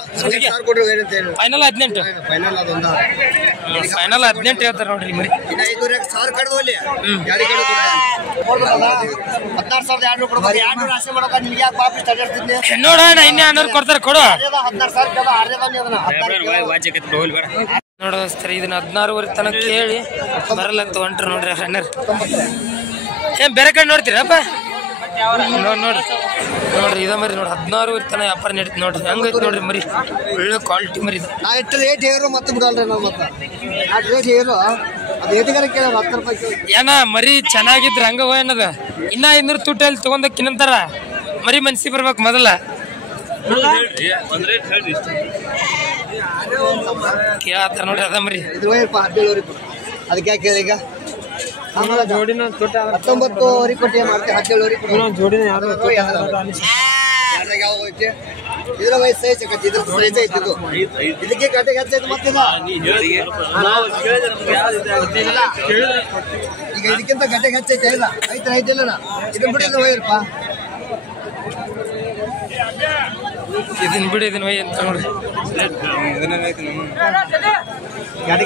ಫೈನಲ್ 18 ಹೇಳ್ತಾರ ನೋಡ್ರಿ ಮರಿ ಸಾವಿರ ಕಡ್ದು ಅಲ್ಲಿ 16,200 ಕೊಡ್ತಾರೆ 200 ಆಸೆ ಮಾಡೋಕ ನಿಮ್ಗೆ ಯಾಕೆ ವಾಪಸ್ ತಡೆರ್ತಿದ್ದೆ ನೋಡೋಣ ಇನ್ನೇ 100 ಕೊಡ್ತಾರೆ ಕೊಡು 16,000 ನೋಡೋ ಸರ್ ಇದನ್ನ 16ವರೆ ತನಕ ಕೇಳಿ ಬರಲ್ಲ ಅಂತ ಹೊಂಟ್ರು ನೋಡ್ರಿ ರನ್ನರ್ ಏನ್ ಬೇರೆ ಕಡೆ ನೋಡ್ತೀರಪ್ಪ ನೋಡ್ರಿ ಇದ ಮರಿ ನೋಡಿ 16ವರೆ ತನ ವ್ಯಾಪಾರ ನಡೀತಿ ನೋಡ್ರಿ ಹಂಗೈತಿ ನೋಡ್ರಿ ಮರಿ ಒಳ್ಳೆ ಕ್ವಾಲಿಟಿ ಮರಿ ಇದು ನಾ ಎಷ್ಟು ರೇಟ್ ಹೇರು ಮತ್ತೆ ಬಿಡಲ್ರಿ ನಾವು ಮತ್ತೆ ಆ ರೇಟ್ ಹೇರು ಅದು ಏಟಿಗಾರ ಕೇಳ 10 ರೂಪಾಯಿ ಏನ ಮರಿ ಚೆನ್ನಾಗಿದ್ರ ಹಂಗ ಏನದ ಇನ್ನ 500 ತುಟ್ಟಲ್ಲಿ ತಗೊಂಡಕ್ ಇನ್ನಂತಾರ ಮರಿ ಮನ್ಸಿ ಬರ್ಬೇಕು ಮೊದಲ ಕೇಳತ್ತಾರ ನೋಡ್ರಿ ಅದ ಮರಿ ಇದು 17 ಅದಕ್ಕೆ ಯಾಕೆ ಕೇಳಿ ಈಗ ಆಮೇಲೆ ಜೋಡಿನ 19 ಕೊಟ್ಟಿ ಮಾಡ್ತೀವಿ 17 ಜೋಡಿನ ಇದ್ರ ವಯಸ್ಸು ಸೈಜ್ ಆಕತಿ ಇದ್ರ ಸೈಜ್ ಐತಿದು ಇದಕ್ಕೆ ಗಡ್ಡೆಗೆ ಹೆಚ್ಚೈತೆ ಮತ್ತಿಲ್ಲ ಈಗ ಇದಕ್ಕಿಂತ ಗಡ್ಡೆಗೆ ಹೆಚ್ಚೈತೆ ಇಲ್ಲ ಐತಿಲ್ಲ ಇದನ್ನ ಬಿಡಿದ್ರೆ ಹೋಯ್ರಪ್ಪ ಇದನ್ನ ಬಿಡಿ ಇದನ್ನ ಒಯ್ಯಿ ಅಂತ ನೋಡ್ರಿ ಗಾಡಿ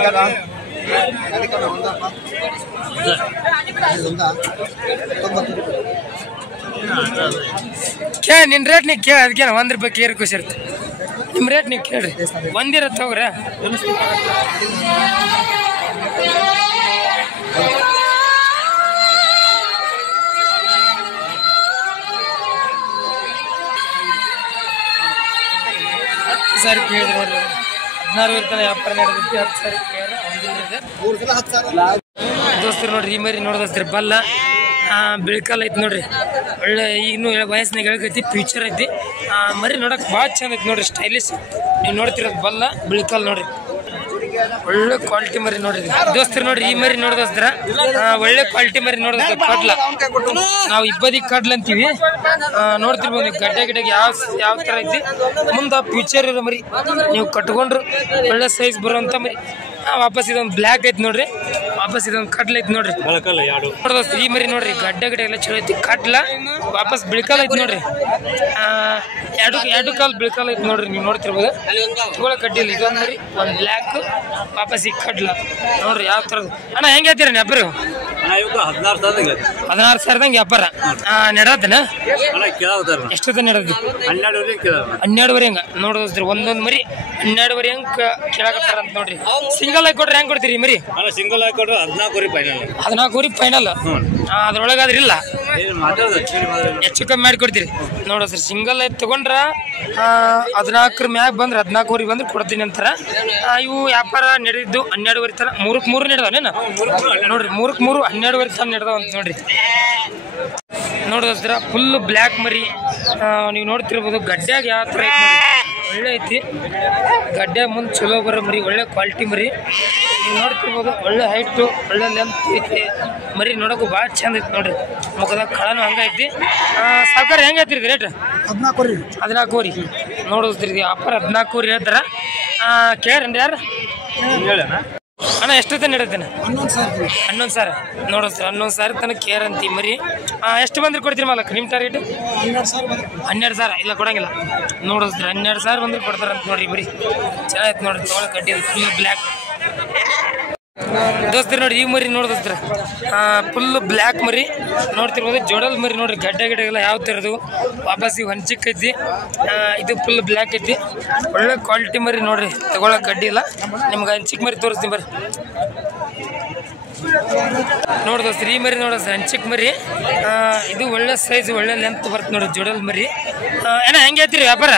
ಕೇ ನಿನ್ ರೇಟ್ ನೀ ಕೇಳ ಅದಕ್ಕೇನ 1 ರೂಪಾಯಿ ಕೇರ್ ಖುಷಿ ಇರುತ್ತೆ ನಿಮ್ ರೇಟ್ ನೀವು ಕೇಳ್ರಿ ಒಂದಿರತ್ತೆ ಹೋಗ್ರ ಸರಿ ಕೇಳಿದ್ರೆ ನೋಡ್ರಿ 16 ತನ ವ್ಯಾಪಾರ ನಡೆದೈತಿ 10 ಸಾವಿರ ಕೇಳಿದ್ರೆ ದೋಸ್ತರು ನೋಡ್ರಿ ಈ ಮರಿ ನೋಡೋದಸ್ತ್ರಿ ಬಲ್ಲ ಬೆಳಕಲ್ಲ ಐತಿ ನೋಡ್ರಿ ಒಳ್ಳೆ ಈಗಿನೂ ವಯಸ್ಸಿನಾಗ ಹೇಳ್ಕೈತಿ ಫ್ಯೂಚರ್ ಐತಿ ಮರಿ ನೋಡಕ್ ಭಾಳ ಚಂದ ಐತಿ ನೋಡ್ರಿ ಸ್ಟೈಲಿಶ್ ನೀವು ನೋಡ್ತಿರೋದು ಬಲ್ಲ ಬೆಳಕಲ್ಲ ನೋಡ್ರಿ ಒಳ್ಳೆ ಕ್ವಾಲಿಟಿ ಮರಿ ನೋಡ್ರಿ ದೋಸ್ತರು ನೋಡ್ರಿ ಈ ಮರಿ ನೋಡೋದ್ರ ಒಳ್ಳೆ ಕ್ವಾಲಿಟಿ ಮರಿ ನೋಡೋದ್ರ ಕಡ್ಲ ನಾವು ಇಬ್ಬದಿ ಕಡ್ಲ ಅಂತೀವಿ ನೋಡ್ತಿರ್ಬೋದು ಗಡ್ಡೆಗೆ ಯಾವ ತರ ಐತಿ ಮುಂದೆ ಫ್ಯೂಚರ್ ಇರೋ ಮರಿ ನೀವು ಕಟ್ಕೊಂಡ್ರು ಒಳ್ಳೆ ಸೈಜ್ ಬರುವಂತ ಮರಿ ವಾಪಸ್ ಇದೊಂದು ಬ್ಲ್ಯಾಕ್ ಐತಿ ನೋಡ್ರಿ ವಾಪಸ್ ಇದೊಂದು ಕಡ್ಲ ಐತಿ ನೋಡ್ರಿ ನೋಡ್ದೋಸ್ತ ಈ ಮರಿ ನೋಡ್ರಿ ಗಡ್ಡೆ ಎಲ್ಲ ಚಲೋ ಐತಿ ಕಡ್ಲ ವಾಪಸ್ ಬಿಳ್ಕಲ್ ಐತಿ ನೋಡ್ರಿ ಎರಡು ಕಾಲ್ ಬಿಳ್ಕಲ್ ಐತಿ ನೋಡ್ರಿ ನೀವು ನೋಡ್ತಿರ್ಬೋದು ತಗೊಳ ಕಡ್ಡಿಲ್ಲ ಇದೊಂದು ಮರಿ ಒಂದು ಬ್ಲ್ಯಾಕ್ ವಾಪಸ್ ಈ ಕಡ್ಲ ನೋಡ್ರಿ ಯಾವ ತರದ್ ಅಣ್ಣ ಹೆಂಗ್ ಹೇಳ್ತೀರ ವ್ಯಾಪಾರ 16,000 ವ್ಯಾಪಾರ ನಡತನ ಎಷ್ಟು ನಡದ್ರಿ 12ವರೆ ಹಂಗ ನೋಡೋದ್ರಿ ಒಂದೊಂದ್ ಮರಿ 12ವರೆ ಹಂಗ ಕೇಳಕತ್ತಾರ ಅಂತ ನೋಡ್ರಿ ಸಿಂಗಲ್ ಆಗಿ ಕೊಟ್ರೆ ಹೆಂಗ್ ಕೊಡ್ತೀರಿ ಮರಿ ಸಿಂಗಲ್ ಆಗಿ ಕೊಟ್ರೆ 14ವರೆ ಫೈನಲ್ ಅದ್ರೊಳಗಾದ್ರೆ ಇಲ್ಲ ಹೆಚ್ಚು ಕಮ್ಮಿ ಮಾಡಿ ಕೊಡ್ತೀರಿ ನೋಡೋದ್ರಿ ಸಿಂಗಲ್ ಆಗಿ ತಗೊಂಡ್ರ 14 ಮ್ಯಾಗ ಬಂದ್ರೆ 14ವರೆ ಬಂದ್ರೆ ಕೊಡ್ತೀನಿ ಅಂತಾರ ಇವು ವ್ಯಾಪಾರ ನಡೆದಿದ್ದು 12ವರೆ ತನ 3 ನಡೆದವನೇನ ನೋಡ್ರಿ 3 12ವರೆ ತನ ನಡೆದವ ಅಂತ ನೋಡ್ರಿ ನೋಡೋದ್ರ ಫುಲ್ ಬ್ಲ್ಯಾಕ್ ಮರಿ ನೀವು ನೋಡ್ತಿರ್ಬೋದು ಗಡ್ಡ್ಯಾಗ ಯಾವ ಥರ ಐತಿ ಒಳ್ಳೆ ಐತಿ ಗಡ್ಡೆ ಮುಂದೆ ಚಲೋ ಬರೋ ಮರಿ ಒಳ್ಳೆ ಕ್ವಾಲಿಟಿ ಮರಿ ನೀವು ನೋಡ್ತಿರ್ಬೋದು ಒಳ್ಳೆ ಹೈಟು ಒಳ್ಳೆ ಲೆಂತ್ ಐತಿ ಮರಿ ನೋಡೋಕು ಭಾಳ ಚಂದ ಐತಿ ನೋಡ್ರಿ ಮುಖದಾಗ ಕಳನು ಹಂಗೈತಿ ಸಾಕಾರ ಹೆಂಗೆ ಐತ್ರಿ ರೇಟ್ 14ವರೆ ನೋಡೋದ್ರಿ ವ್ಯಾಪಾರ 14ವರೆ ಹೇಳ್ತಾರ ಕೇಳ್ರಿ ಯಾರು ಅಣ್ಣ ಎಷ್ಟೊತ್ತ ನಡೆತೇನೆ 11,000 ನೋಡೋದು 11,000 ತನಕ ಕೇರ್ ಅಂತಿ ಮರಿ ಎಷ್ಟು ಬಂದ್ರೆ ಕೊಡ್ತೀರಿ ಮಾಲಕ್ ನಿಮ್ಮ ಟಾರ್ಗೆಟ್ 12,000 ಇಲ್ಲ ಕೊಡಂಗಿಲ್ಲ ನೋಡೋದ್ರಿ 12,000 ಬಂದ್ರೆ ಕೊಡ್ತಾರಂತ ನೋಡ್ರಿ ಮರಿ ಚೆನ್ನಾಗಿತ್ತು ನೋಡ್ರಿ ತಗೊಳ ಕಡ್ಡಿ ಫುಲ್ ಬ್ಲ್ಯಾಕ್ ದೋಸ್ತರು ನೋಡಿ ಈ ಮರಿ ನೋಡೋದ್ರ ಫುಲ್ ಬ್ಲ್ಯಾಕ್ ಮರಿ ನೋಡ್ತಿರ್ಬೋದು ಜೋಡಲ್ ಮರಿ ನೋಡ್ರಿ ಗಡ್ಡೆಲ್ಲ ಯಾವ ಥರದು ವಾಪಸ್ ಈಗ ಹಂಚಿಕ್ ಐತಿ ಇದು ಫುಲ್ ಬ್ಲ್ಯಾಕ್ ಐತಿ ಒಳ್ಳೆ ಕ್ವಾಲಿಟಿ ಮರಿ ನೋಡ್ರಿ ತಗೊಳಕ್ ಗಡ್ಡಿ ಇಲ್ಲ ನಿಮ್ಗೆ ಹಂಚಿಕ್ ಮರಿ ತೋರಿಸ್ತೀನಿ ಬರ್ರಿ ನೋಡ್ದೋಸ್ರಿ ಈ ಮರಿ ನೋಡೋದ್ರಿ ಹಂಚಿಕ್ ಮರಿ ಇದು ಒಳ್ಳೆ ಸೈಜ್ ಒಳ್ಳೆ ಲೆಂತ್ ಬರ್ತದೆ ನೋಡಿ ಜೋಡಲ್ ಮರಿ ಏನ ಹೆಂಗೆ ಐತ್ರಿ ವ್ಯಾಪಾರ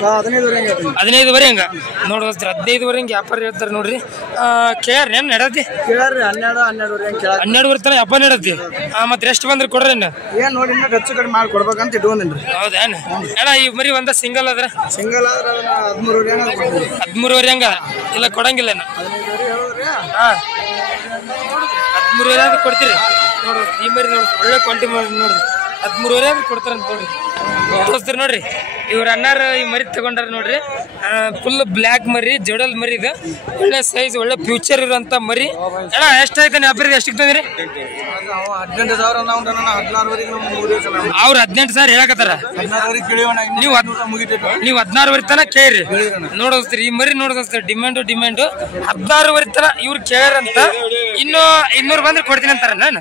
15ವರೆ ಹಂಗ ನೋಡೋದ್ರಿ 15ವರೆ ಹಂಗೆ ವ್ಯಾಪಾರ ಹೇಳ್ತಾರೆ ನೋಡ್ರಿ ಕೇಳ್ರಿ ಏನ್ ನಡತಿ 12ವರೆ ತನ ವ್ಯಾಪಾರ ನಡತಿ ಮತ್ತೆ ಎಷ್ಟು ಬಂದ್ರೆ ಕೊಡ್ರಿ ಏನ್ ನೋಡಿ ಹೆಚ್ಚು ಕಡಿಮೆ ಮಾಡಿ ಕೊಡ್ಬೇಕಂತ ಇಟ್ಕೊಂಡ್ರಿ ಹೌದೇನ ಅಣ್ಣ ಈ ಮರಿ ಒಂದ ಸಿಂಗಲ್ ಆದ್ರೆ 13ವರೆ ಹಂಗ ಇಲ್ಲ ಕೊಡಂಗಿಲ್ಲ ಹಾ 13ವರೆ ಆದ್ರೆ ಕೊಡ್ತೀರಿ ನೋಡ್ರಿ ಈ ಮರಿ ನೋಡ್ರಿ ಒಳ್ಳೆ ಕ್ವಾಲಿಟಿ ಮಾಡಿ ನೋಡ್ರಿ 13ವರೆ ಆದ್ರೆ ಕೊಡ್ತಾರಂತ ನೋಡ್ರಿ ದೋಸ್ತರು ನೋಡ್ರಿ ಇವ್ರ ಅಣ್ಣಾರ ಈ ಮರಿ ತಗೊಂಡಾರ ನೋಡ್ರಿ. ಫುಲ್ ಬ್ಲ್ಯಾಕ್ ಮರಿ, ಜಡಲ್ ಮರಿ ಇದು. ಒಳ್ಳೆ ಸೈಜ್, ಒಳ್ಳೆ ಫ್ಯೂಚರ್ ಇರುವಂತ ಮರಿ. ಅಣ್ಣ ಎಷ್ಟಾಯ್ತಾನೆ ವ್ಯಾಪಾರಿಗೆ? ಎಷ್ಟಕ್ಕೆ ತಂದ್ರಿ? ಅವ್ರು 18,000 ಹೇಳಕತ್ತಾರ. ನೀವು 16,000 ತನ ಕೇಳ್ರಿ. ನೋಡೋಸ್ತೀರಿ ಈ ಮರಿ ನೋಡೋಸ್ತೀರಿ. ಡಿಮ್ಯಾಂಡು 16,000 ತನ ಇವ್ರು ಕೇಳ್ರಂತ. ಇನ್ನು 200 ಬಂದ್ರೆ ಕೊಡ್ತೀನಿ ಅಂತಾರ. ನಾನು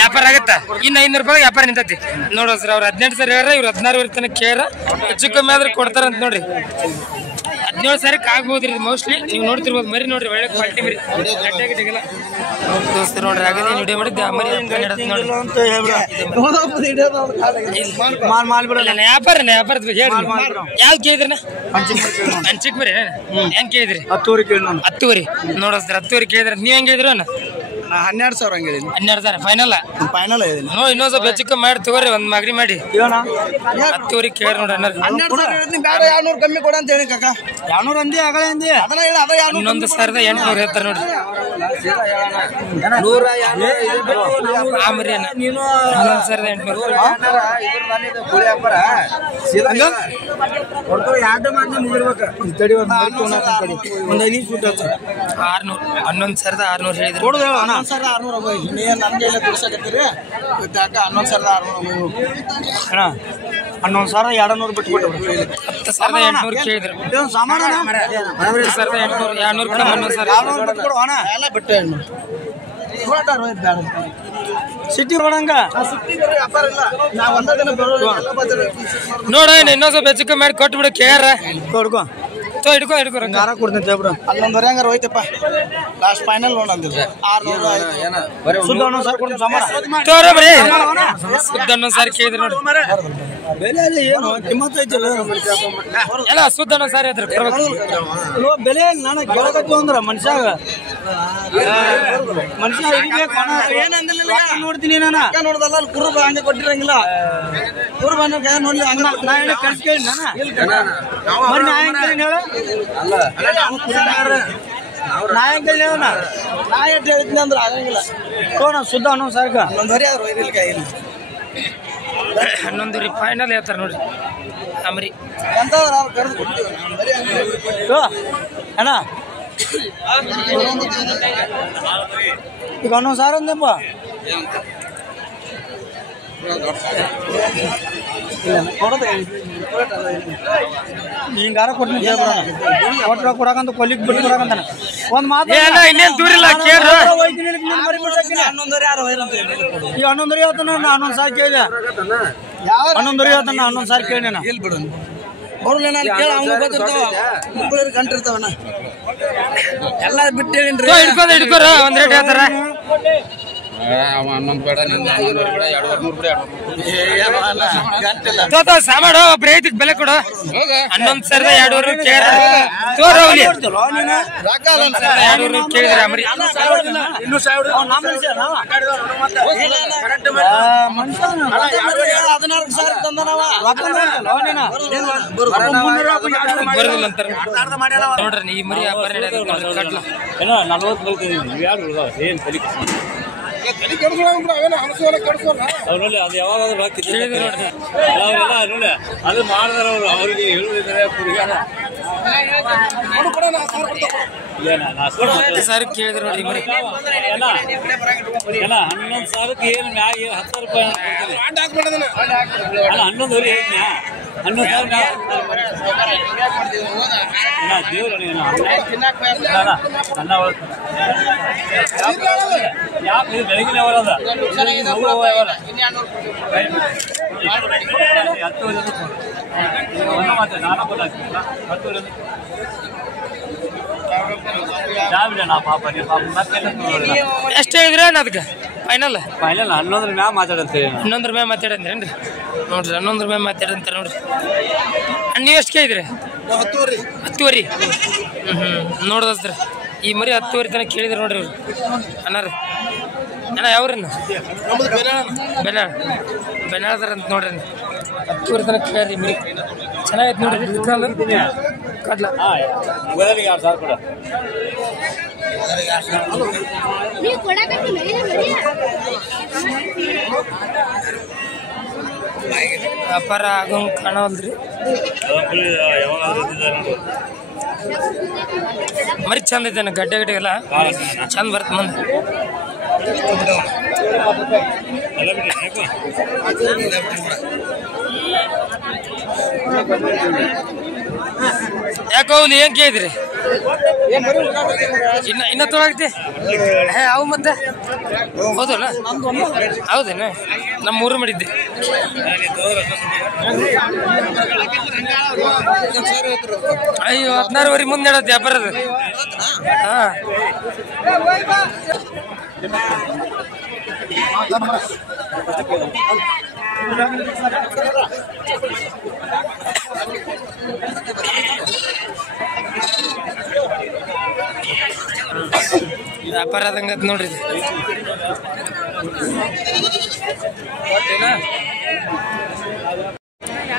ವ್ಯಾಪಾರ ಆಗತ್ತಾ? ಇನ್ನು 500 ರೂಪಾಯಿ ವ್ಯಾಪಾರ ನಿಂತೈತಿ. ನೋಡೋಸ್ರಿ ಅವ್ರು 18,000 ಹೇಳ್ರ, ಇವ್ರು 16,000 ತನ ಕೇಳ. ಹೆಚ್ಚು ಕಮ್ಮಿ ಆದ್ರೆ ಕೊಡ್ತಾರಂತ ನೋಡ್ರಿ. 17,000 ಆಗ್ಬೋದ್ರಿ ಮೋಸ್ಟ್ಲಿ. ನೀವು ನೋಡ್ತಿರ್ಬೋದು ಮರಿ ನೋಡ್ರಿ, ಒಳ್ಳೆ ಕ್ವಾಲಿಟಿ ಮರಿ. ಗಟ್ಟಿಯಾಗಿಲ್ಲ ದೋಸ್ತರು ನೋಡ್ರಿ. ಆಗದೆ ವಿಡಿಯೋ ಮಾಡಿದ್ದೆ ಆ ಮರಿ ವ್ಯಾಪಾರದ ಬಗ್ಗೆ ಹೇಳಿ. ಯಾವ್ದು ಕೇಳಿದ್ರಣ್ಣ? ಹಂಚಿಕ್ ಮರಿ ಹೆಂಗ್ ಕೇಳಿದ್ರಿ? 10,000 ನೋಡೋಸ್ತಾರೆ. 10,000 ಕೇಳಿದ್ರ. ನೀವ್ ಹೆಂಗ್ ಹೇಳಿದ್ರು? 12,000 ಹಂಗೆ 12,000 ಫೈನಲ್. ಇನ್ನೊಂದ್ ಸ್ವಲ್ಪ ಹೆಚ್ಚು ಮಾಡಿ ತಗೋರಿ, ಒಂದ್ ಮಾಗಡಿ ಮಾಡಿ. 10,000 ಕೇಳಿ ನೋಡ್ರಿ. 200 ಕಮ್ಮಿ ಕೊಡ ಅಂತ ಹೇಳಿ ಕಾಕ. 200 ಅಂದಿ ಆಗಲೇ ಅಂದಿ. 11,800 ಹೇಳ್ತಾರೆ ನೋಡ್ರಿ. ಆ ಮರಿ 11,600 ಹೇಳಿದ್ರು. 11,200 ಬಿಟ್ಬಿಟ್ಟು 10,800 ಕೇಳಿದ್ರು. 10,200 ಸಿಟಿ ನೋಡಂಗ ನೋಡ. ಇನ್ನೊಂದ್ ಸ್ವಲ್ಪ ಹೆಚ್ಚು ಮಾಡಿ ಕೊಟ್ಟು ಬಿಡು. ಕೇಳ್ರ ಕೊಡ್ಕೊ ಹಿಡ್ಕೊ ಗಾರ ಕೊಡ್ತೀನಿ. 11,000 ಹಂಗಾರ ಹೋಯ್ತಪ್ಪ. ಲಾಸ್ಟ್ ಫೈನಲ್ ನೋಡ ಅಂದಿದ್ರೆ 600 ಸುದ್ದ 11,000 ಕೊಡ್ತೀನಿ. ತೋರಬ್ರಿ ಸುದ್ದ 11,000 ಕೇಳಿದ್ರು ನೋಡಿ. ಬೆಲೆ ಏನು ಕಿಮ್ಮತ್ ಐತಿಲ್ಲ ಎಲ್ಲ ಸುದ್ದ 11,000 ಐತ್ರಿ. ಬೆಲೆ ನಾನು ಕೇಳಕತ್ತೀವಿ ಅಂದ್ರ ಮನುಷ್ಯಾಗ ನೋಡ್ತೀನಿ. ನಾನು ನೋಡ್ದಲ್ಲ ಕುರುಬ ಹಂಗೆ ಕೊಟ್ಟಿರಂಗಿಲ್ಲ. ಕುರುಬ ನೋಡ್ಲಿ ಹಂಗ ನಾ ಹೇಳಿ ಕಳ್ಸಿ ಕೇಳಿ. ನಾನು ನಾ ಹೆಂಗ್ ಕೇಳಿ ಹೇಳ ನಾ ಹೆಂಗ್ ಕೇಳಿ ಹೇಳ. ನಾ ಎಷ್ಟು ಹೇಳ್ತೀನಿ ಅಂದ್ರೆ ಆಗಂಗಿಲ್ಲ. ನಾ ಸುದ್ದ 11,000 11,000 ಫೈನಲ್ ಹೇಳ್ತಾರ ನೋಡ್ರಿ. ಅಮ್ರಿ ಅಣ್ಣ ಈಗ 11,000 ಅಂದಪ್ಪ. ಹಿಂಗಾರ ಕೊಡ್ತೀನಿ ಕೊಡಕಂತ ಕೊಲ್ಲಿಗ್ ಬಿಟ್ಟು ಕೊಡಕಂತಾನ. ಒಂದ್ ಮಾತು ಇನ್ನೇನ್ ದೂರಿಲ್ಲ ಕೇಳ್ರ. ಈಗ 11,000 ಹೇಳ್ತಾನ. 11,000 ಕೇಳಿದೆ. 11,000 ಹೇಳ್ತಾನ. 11,000 ಕೇಳಿ. ಅವ್ರಲ್ಲ ನಾನು ಕೇಳ ಗಂಟಿರ್ತಾವಣ್ಣ ಎಲ್ಲ ಬಿಟ್ಟೇನ್ರಿ. ಹಿಡ್ಕೋರ ಒಂದ್ ರೇಟ್ ಹೇಳ್ತಾರ. 11 ಬೇಡ, 11 ಬೇಡ, 200 ಸಾಮಾಡು ಒಬ್ಬ ರೈತಿಗೆ ಬೆಲೆ ಕೊಡು. 11,200 ಕೇಳ ತೋರ ಹೋಗ್ಲಿ. 11,200 ಕೇಳಿದ್ರೆ ಅಮರಿ ಇನ್ನು 16,000 ತಂದನವ ಬರೋದಿಲ್ಲ ಅಂತಾರ ನೋಡ್ರಿ. ಈ ಮರಿ ವ್ಯಾಪಾರ ಕಟ್ಲ 40 ಬರ್ತದೆ. ಯಾರು ಏನ್ ತಲೆ ಅವ್ರಲ್ಲಿ ಅದು ಯಾವಾಗಾದ್ರೂ ನೋಡಿ ಅದು ಮಾಡಿದಾರ ಅವರು. ಅವ್ರಿಗೆ ಹೇಳುವುದಿದ್ದಾರೆ 11,000 ಕೇಳಿದ್ರು ನೋಡಿ ಮರಿ. 11,000 ಏನು ಮ್ಯಾಗ 10 ರೂಪಾಯಿ ಅಲ್ಲ 11,000 ದೇವ್ರ ಯಾಕೆ ಬೆಳಗಿನ ಅವರದ ಎಷ್ಟು ಹೇಳಿದ್ರ ಅದಕ್ಕೆ ಫೈನಲ್? 11 ಮ್ಯಾಗ ಮಾತಾಡಂತ 11 ರೂಪಾಯಿ ಮಾತಾಡಂದ್ರೇನ್ರಿ ನೋಡ್ರಿ. 11 ರೂಪಾಯಿ ಮಾತಾಡಂತ ನೋಡ್ರಿ. ನೀವು ಎಷ್ಟು ಕೇಳಿದ್ರಿ? 10,000 ನೋಡ್ದಸ್ತ್ರ ಈ ಮರಿ 10,000 ತನಕ ಕೇಳಿದ್ರಿ ನೋಡ್ರಿ ಅವ್ರು ಅನ್ನಾರ. ಅಣ್ಣ ಯಾವ್ರನ್ನ ಬೆನಾಳ್ದಾರ ಅಂತ ನೋಡ್ರಿ. 10,000 ತನಕ ಕೇಳ್ರಿ ಮರಿ. ಚೆನ್ನಾಗೈತೆ ನೋಡ್ರಿ. ಕಡ್ಲ ವ್ಯಾಪಾರ ಆಗೋಂಗ್ ಕಾಣವಲ್ರಿ. ಮರಿ ಚಂದ ಐತೆ ಗಡ್ಡೆ ಗಡ್ಡೆ ಎಲ್ಲ ಚಂದ ಬರ್ತ ಮುಂದೆ. ಯಾಕೋ ಅವ್ನು ಏನ್ ಕೇಳಿದ್ರಿ? ಇನ್ನ ತೊಳಗತಿ ಅವು ಮತ್ತೆ ಹೌದಲ್ಲ? ಹೌದೇನ? ನಮ್ಮ ಊರು ಮಾಡಿದ್ದೆ. ಅಯ್ಯೋ 16ವರೆಗೆ ಮುಂದೆ ಹೇಳತ್ತೆ ವ್ಯಾಪಾರದ. ಹಾ ವ್ಯಾಪಾರ ಆದಂಗ ನೋಡ್ರಿ.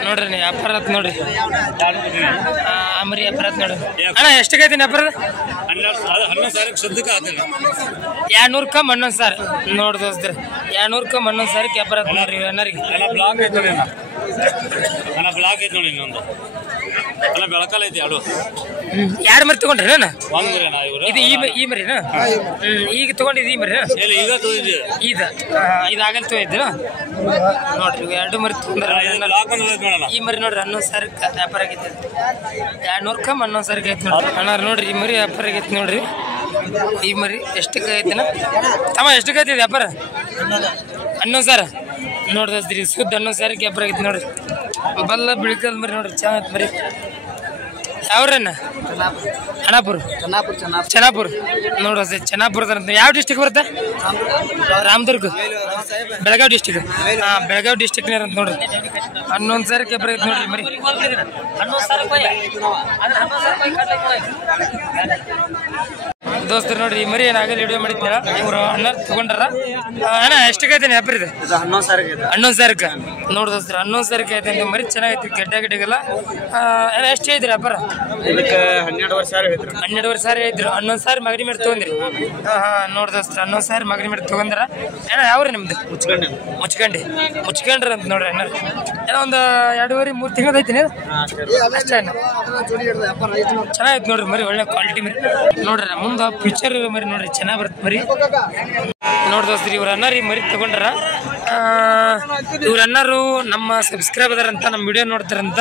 ನೋಡ್ರಿ ನೀ ವ್ಯಾಪಾರ ಆತ್ ನೋಡ್ರಿ. ಮರಿ ವ್ಯಾಪಾರ ಆತ್ ನೋಡ್ರಿ. ಅಣ್ಣ ಎಷ್ಟಕ್ಕೈತಿ ವ್ಯಾಪಾರ? 200 ಕಮ್ 11 ಸಾವಿರ ನೋಡ್ ದೋಸ್ತ್ರಿ. 200 ಕಮ್ 11 ಸಾವಿರಕ್ಕೆ ವ್ಯಾಪಾರ ಆತ್ ನೋಡ್ರಿ. ಅಣ್ಣರಿಗೆ ಬೆಳಕಲ್ಲ ಐತಿ ಎರಡು. ಯಾರು ಮರಿ ತಗೊಂಡ್ರಿ? ಇದು ಈ ಮರಿನ ಈಗ ತಗೊಂಡಿದ್ದು? ಈ ಮರಿ ಇದಾಗಲ್ ತಗೊಂಡಿದ್ದೀರ ನೋಡ್ರಿ. 2 ಮರಿ ತಗೊಂಡ್ರ. ಈ ಮರಿ ನೋಡ್ರಿ 11 ಸಾವಿರಕ್ಕೆ ವ್ಯಾಪಾರ ಆಗೈತಿ. 200 ಕಮ್ 11 ಸಾವಿರಕ್ಕೆ ಐತಿ ನೋಡ್ರಿ. ಅಣ್ಣ ನೋಡ್ರಿ ಈ ಮರಿ ವ್ಯಾಪಾರ ಆಗೈತಿ ನೋಡ್ರಿ. ಈ ಮರಿ ಎಷ್ಟಕ್ಕೆ ಐತಿನ ತಮ್ಮ? ಎಷ್ಟಕ್ಕೆ ಐತಿ ವ್ಯಾಪಾರ? 11 ಸಾವಿರ ನೋಡ್ರಿ. ಸುದ್ದ 11 ಸಾವಿರಕ್ಕೆ ವ್ಯಾಪಾರ ಆಗೈತಿ ನೋಡ್ರಿ. ಬಲ್ಲ ಬಿಳಿಕಲ್ ಮರಿ ನೋಡ್ರಿ ಚೆನ್ನಾಗಿ ಮರಿ. ಯಾವ್ರನ್ನ? ಖಾನಾಪುರ ಚೆನ್ನಾಪುರ ನೋಡ್ರಿ. ಚೆನ್ನಾಪುರದ ಯಾವ ಡಿಸ್ಟಿಕ್ ಬರುತ್ತೆ? ರಾಮದುರ್ಗ ಬೆಳಗಾವಿ ಡಿಸ್ಟಿಕ್. ಬೆಳಗಾವಿ ಡಿಸ್ಟಿಕ್ನಾರ ಅಂತ ನೋಡ್ರಿ. 11 ಸಾವಿರಕ್ಕೆ ವ್ಯಾಪಾರ ಆಗೈತಿ ನೋಡ್ರಿ ಮರಿ. ದೋಸ್ತರು ನೋಡ್ರಿ ಈ ಮರಿ ಏನಾಗಲಿ ವಿಡಿಯೋ ಮಾಡಿದ್ನಲ್ಲ ಇವರು ಅಣ್ಣ ತಗೊಂಡ್ರ. ಅಣ್ಣ ಎಷ್ಟಕ್ಕೈತೆ ವ್ಯಾಪಾರ ಇದೆ? 11 ಸಾವಿರಕ್ಕೆ ನೋಡ್ ದೋಸ್ತರ. 11 ಸಾವಿರಕ್ಕೆ ಐತೆ ಅಂತ ಮರಿ ಚೆನ್ನಾಗೈತಿ. ಗಡ್ಡೆ ಗಡ್ಡೆಗೆಲ್ಲ ಎಷ್ಟು ಹೇಳಿದ್ರಿ ವ್ಯಾಪಾರ? 12 ಸಾವಿರ ಹೇಳಿದ್ರು. 11 ಸಾವಿರ ಮಗರಿ ಮೇಲೆ ತಗೊಂಡ್ರಿ. ನೋಡ್ ದೋಸ್ತರ 11 ಸಾವಿರ ಮಗರಿ ಮೇಲೆ ತಗೊಂಡ್ರ. ಅಣ್ಣ ಯಾವ್ರಿ ನಿಮ್ದು? ಮುಚ್ಕೊಂಡ್ರಿ ಅಂತ ನೋಡ್ರಿ. ಅಣ್ಣ ಏನೋ ಒಂದು 2.5-3 ತಿಂಗಳು ಐತಿ ಅಷ್ಟೇ. ಚೆನ್ನಾಗೈತಿ ನೋಡ್ರಿ ಮರಿ. ಒಳ್ಳೆ ಕ್ವಾಲಿಟಿ ಮರಿ ನೋಡ್ರಿ. ಮುಂದೆ ಫ್ಯೂಚರ್ ಮರಿ ನೋಡ್ರಿ ಚೆನ್ನಾಗಿ ಬರುತ್ತೆ ಮರಿ. ನೋಡ್ ದೋಸ್ತ್ರಿ ಇವ್ರ ಅಣ್ಣರಿ ಮರಿ ತಗೊಂಡ್ರ. ಇವ್ರ ಅಣ್ಣರು ನಮ್ಮ ಸಬ್ಸ್ಕ್ರೈಬರ್ ಅಂತ ನಮ್ಮ ವಿಡಿಯೋ ನೋಡ್ತಾರಂತ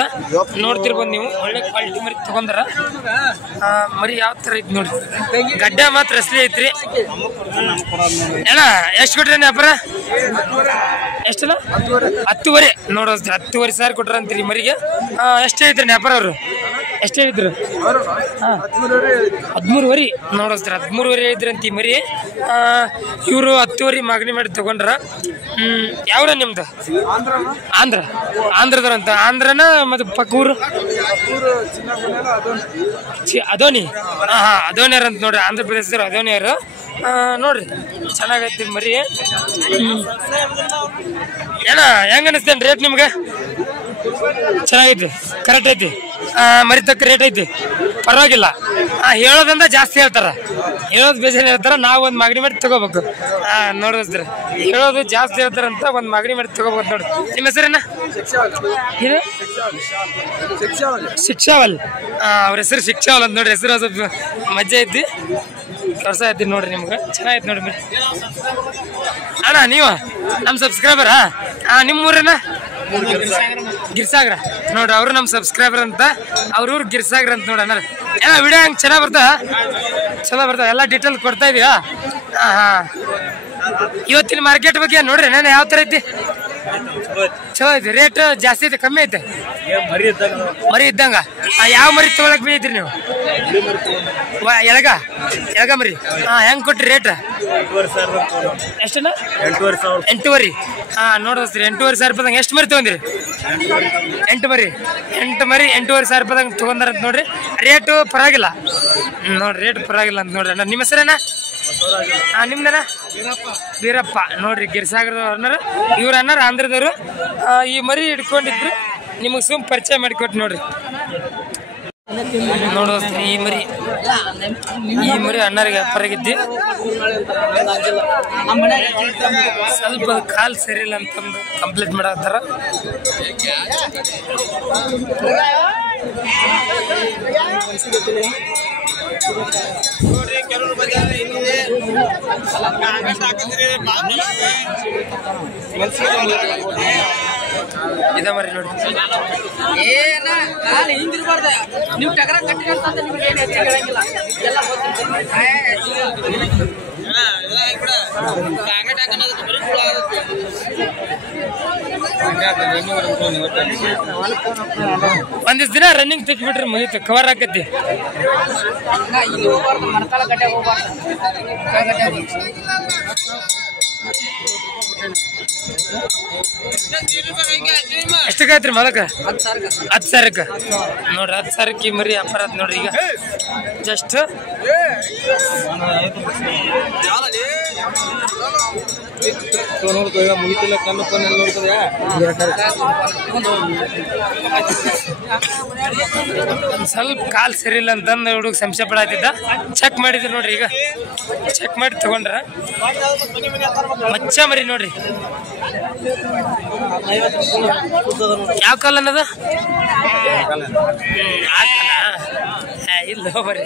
ನೋಡ್ತಿರ್ಬೋದು ನೀವು. ಒಳ್ಳೆ ಕ್ವಾಲಿಟಿ ಮರಿ ತಗೊಂಡ್ರ. ಮರಿ ಯಾವ ತರ ಐತಿ ನೋಡ್ರಿ. ಗಡ್ಡೆ ಮಾತ್ರ ಅಸಲಿ ಐತ್ರಿ. ಏನ ಎಷ್ಟು ಕೊಟ್ರಿ ವ್ಯಾಪಾರ? ಎಷ್ಟಲ್ಲ? 10ವರೆ ನೋಡೋದ್ರಿ. 10ವರೆ ಸಾವಿರ ಕೊಟ್ರ ಅಂತೀರಿ ಮರಿಗೆ. ಎಷ್ಟೇ ಐತ್ರಿ ವ್ಯಾಪಾರ? ಅವರು ಎಷ್ಟೇ ಹೇಳಿದ್ರು? 13ವರೆ ನೋಡೋಸ್ತ್ರ. 13ವರೆ ಹೇಳಿದ್ರಿ ಅಂತ ಈ ಮರಿ. ಇವರು 10ವರೆ ಮಾಗಣಿ ಮಾಡಿ ತಗೊಂಡ್ರ. ಯಾವ್ರ ನಿಮ್ದು? ಆಂಧ್ರದವ್ರಂತ. ಆಂಧ್ರನ ಮತ್ತೆ ಪಕ್ಕ ಊರು ಅದೋನಿ. ಅದೋನಿಯರ್ ಅಂತ ನೋಡ್ರಿ. ಆಂಧ್ರ ಪ್ರದೇಶದವ್ರು ಅದೋನಿಯರು ನೋಡ್ರಿ. ಚೆನ್ನಾಗೈತಿ ಮರಿ. ಏನ ಹೆಂಗ ಅನಿಸ್ತೇನೆ ರೇಟ್ ನಿಮ್ಗೆ? ಚೆನ್ನಾಗೈತಿ, ಕರೆಕ್ಟ್ ಐತಿ. ಮರಿ ತಕ್ಕ ರೇಟ್ ಐತಿ, ಪರವಾಗಿಲ್ಲ. ಹೇಳೋದ್ರಿಂದ ಜಾಸ್ತಿ ಹೇಳ್ತಾರ. ಹೇಳೋದು ಬೇಜಾರು ಹೇಳ್ತಾರ. ನಾವು ಒಂದು ಮಾಗಡಿ ಮಾಡಿ ತಗೋಬೇಕು. ನೋಡಿದ್ರೆ ಹೇಳೋದು ಜಾಸ್ತಿ ಹೇಳ್ತಾರಂತ ಒಂದು ಮಾಗಡಿ ಮಾಡಿ ತಗೋಬೇಕು ನೋಡಿ. ನಿಮ್ಮ ಹೆಸರೇನ? ಶಿಕ್ಷಾವಲ್. ಅವ್ರ ಹೆಸರು ಶಿಕ್ಷಾವಲ್ ಅಂತ ನೋಡ್ರಿ. ಹೆಸರು ಸ್ವಲ್ಪ ಮಜ್ಜೆ ಐತಿ, ಕೆಲಸ ಐತಿ ನೋಡ್ರಿ. ನಿಮ್ಗೆ ಚೆನ್ನಾಗೈತಿ ನೋಡ್ರಿ ಮರಿ. ಅಣ್ಣ ನೀವು ನಮ್ಮ ಸಬ್ಸ್ಕ್ರೈಬರಾ? ನಿಮ್ಮೂರೇನ? ಗಿರ್ಸಾಗ್ರ ನೋಡ್ರಿ. ಅವರು ನಮ್ಮ ಸಬ್ಸ್ಕ್ರೈಬರ್ ಅಂತ. ಅವ್ರೂರು ಗಿರ್ಸಾಗ್ರ ಅಂತ ನೋಡ. ಏನೋ ವಿಡಿಯೋ ಹಂಗೆ ಚೆನ್ನಾಗಿ ಚಲೋ ಬರ್ತಾವ. ಎಲ್ಲ ಡೀಟೇಲ್ ಕೊಡ್ತಾ ಇದೀಯಾ? ಇವತ್ತಿನ ಮಾರ್ಕೆಟ್ ಬಗ್ಗೆ ನೋಡ್ರಿ ನಾನು ಯಾವ ಥರ ಐತಿ? ಚಲೋ ಐತಿ. ರೇಟ್ ಜಾಸ್ತಿ ಐತೆ ಕಮ್ಮಿ ಐತೆ? ಮರಿ ಇದ್ದಂಗ. ಯಾವ ಮರಿ ತೊಗೊಳಕ್ ಬೀಳ್ತೀರಿ ನೀವು? ಎಳಗ ಮರಿ. ಹೆಂಗ್ ಕೊಟ್ರಿ ರೇಟ್? ಎಷ್ಟನ್ನ? 8ವರೆ. ನೋಡ್ರಿ 8ವರೆ ಸಾವಿರ ರೂಪಾಯಿದಂಗ ಎಷ್ಟು ಮರಿ ತಗೊಂಡಿರಿ? 8 ಮರಿ. 8ವರೆ ಸಾವಿರ ರೂಪಾಯಿದಂಗ ತಗೊಂಡಾರಂತ ನೋಡ್ರಿ. ರೇಟು ಪರವಾಗಿಲ್ಲ ನೋಡ್ರಿ. ರೇಟ್ ಪರವಾಗಿಲ್ಲ ಅಂತ ನೋಡ್ರಿ. ನಿಮ್ಮ ಹೆಸರೇನ? ನಿಮ್ದನ? ವೀರಪ್ಪ ನೋಡ್ರಿ. ಗಿರ್ಸಾಗರದವ್ರು. ಇವ್ರ ಅನ್ನಾರ ಆಂಧ್ರದವರು. ಈ ಮರಿ ಹಿಡ್ಕೊಂಡಿದ್ರು. ನಿಮಗೆ ಸುಮ್ ಪರಿಚಯ ಮಾಡಿಕೊಟ್ಟು ನೋಡ್ರಿ. ನೋಡೋಸ್ತೀನಿ ಈ ಮರಿ ಅಣ್ಣರಿಗೆ ವ್ಯಾಪಾರಾಗಿದ್ದಿ ಸ್ವಲ್ಪ ಕಾಲ್ ಸರಿ ಇಲ್ಲ ಅಂತಂದು ಕಂಪ್ಲೀಟ್ ಮಾಡತ್ತಾರ. ಇದ ಮರಿ ನೋಡಿ ಹಿಂಗಿರ್ಬಾರ್ದ ನೀವು ಟಗರ ಕಟ್ಟಿರಂತ ನಿಮ್ಗೆ ಏನು ಹೆಚ್ಚಿಗೆ ಹೇಳಂಗಿಲ್ಲ ಎಲ್ಲ ಒಂದಿಸ್ ದಿನ ರನ್ನಿಂಗ್ ತೆಗಿಬಿಟ್ರಿ ಮುಗೀತು ಕವರ್ ಆಕತಿ. ಇಲ್ಲಿ ಹೋಗ್ಬಾರ್ದು ಮಣಕಾಲ ಗಡ್ಡೆ ಹೋಗ್ಬಾರ್ದು. ಎಷ್ಟಕ್ಕಾಯ್ತ್ರಿ ಮಾಲಕ? 10,000 ನೋಡ್ರಿ. 10,000 ಮರಿ ವ್ಯಾಪಾರ ಆತ್ ನೋಡ್ರಿ. ಈಗ ಜಸ್ಟ್ ಸ್ವಲ್ಪ ಕಾಲ್ ಸರಿ ಇಲ್ಲ ಅಂತಂದು ಹುಡುಗ ಸಂಶಯ ಪಡಾತಿದ್ದ. ಚೆಕ್ ಮಾಡಿದ್ರಿ ನೋಡ್ರಿ. ಈಗ ಚೆಕ್ ಮಾಡಿ ತಗೊಂಡ್ರ ಮಚ್ಚ ಮರಿ ನೋಡ್ರಿ. ಯಾವ ಕಾಲ ಅನ್ನದ? ಇಲ್ಲ ಬರ್ರಿ.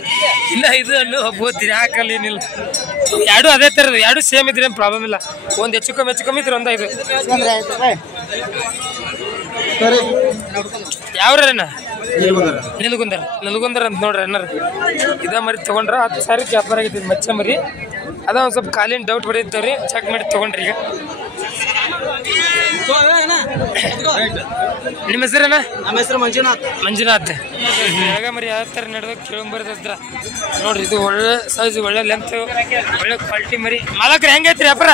ಇಲ್ಲ ಇದು ಹಣ್ಣು ಬೋತೀನಿ ಆ ಕಾಲ ಏನಿಲ್ಲ. ಎರಡು ಅದೇ ತರದು, ಎರಡು ಸೇಮ್ ಇದ್ರೆ ಏನು ಪ್ರಾಬ್ಲಮ್ ಇಲ್ಲ. ಒಂದು ಹೆಚ್ಚು ಕಮ್ಮಿ ಇದ್ರೆ ಒಂದ ಇದು. ಯಾವ್ರಣ್ಣ? ನಿಲ್ಗುಂದರ್ ಅಂತ ನೋಡ್ರಿ ಅಣ್ಣರ್. ಇದ ಮರಿ ತಗೊಂಡ್ರ 10,000 ವ್ಯಾಪಾರ ಆಗೈತಿ ಮಚ್ಚ ಮರಿ. ಅದ ಒಂದ್ ಸ್ವಲ್ಪ ಕಾಲಿನ ಡೌಟ್ ಹೊಡಿತಾವ್ರಿ. ಚೆಕ್ ಮಾಡಿ ತಗೊಂಡ್ರಿ. ಈಗ ನಿಮ್ಮ ಹೆಸರೇನ? ನಮ್ಮ ಹೆಸರು ಮಂಜುನಾಥ್. ಮರಿ ಯಾವ ತರ ನಡೆದ ಕೇಳಂಬರ್ದ್ರ ನೋಡ್ರಿ. ಇದು ಒಳ್ಳೆ ಸೈಜ್, ಒಳ್ಳೆ ಲೆಂತ್, ಒಳ್ಳೆ ಕ್ವಾಲಿಟಿ ಮರಿ. ಮಾಲಕ್ರಿ ಹೆಂಗೈತ್ರಿ ವ್ಯಾಪಾರ?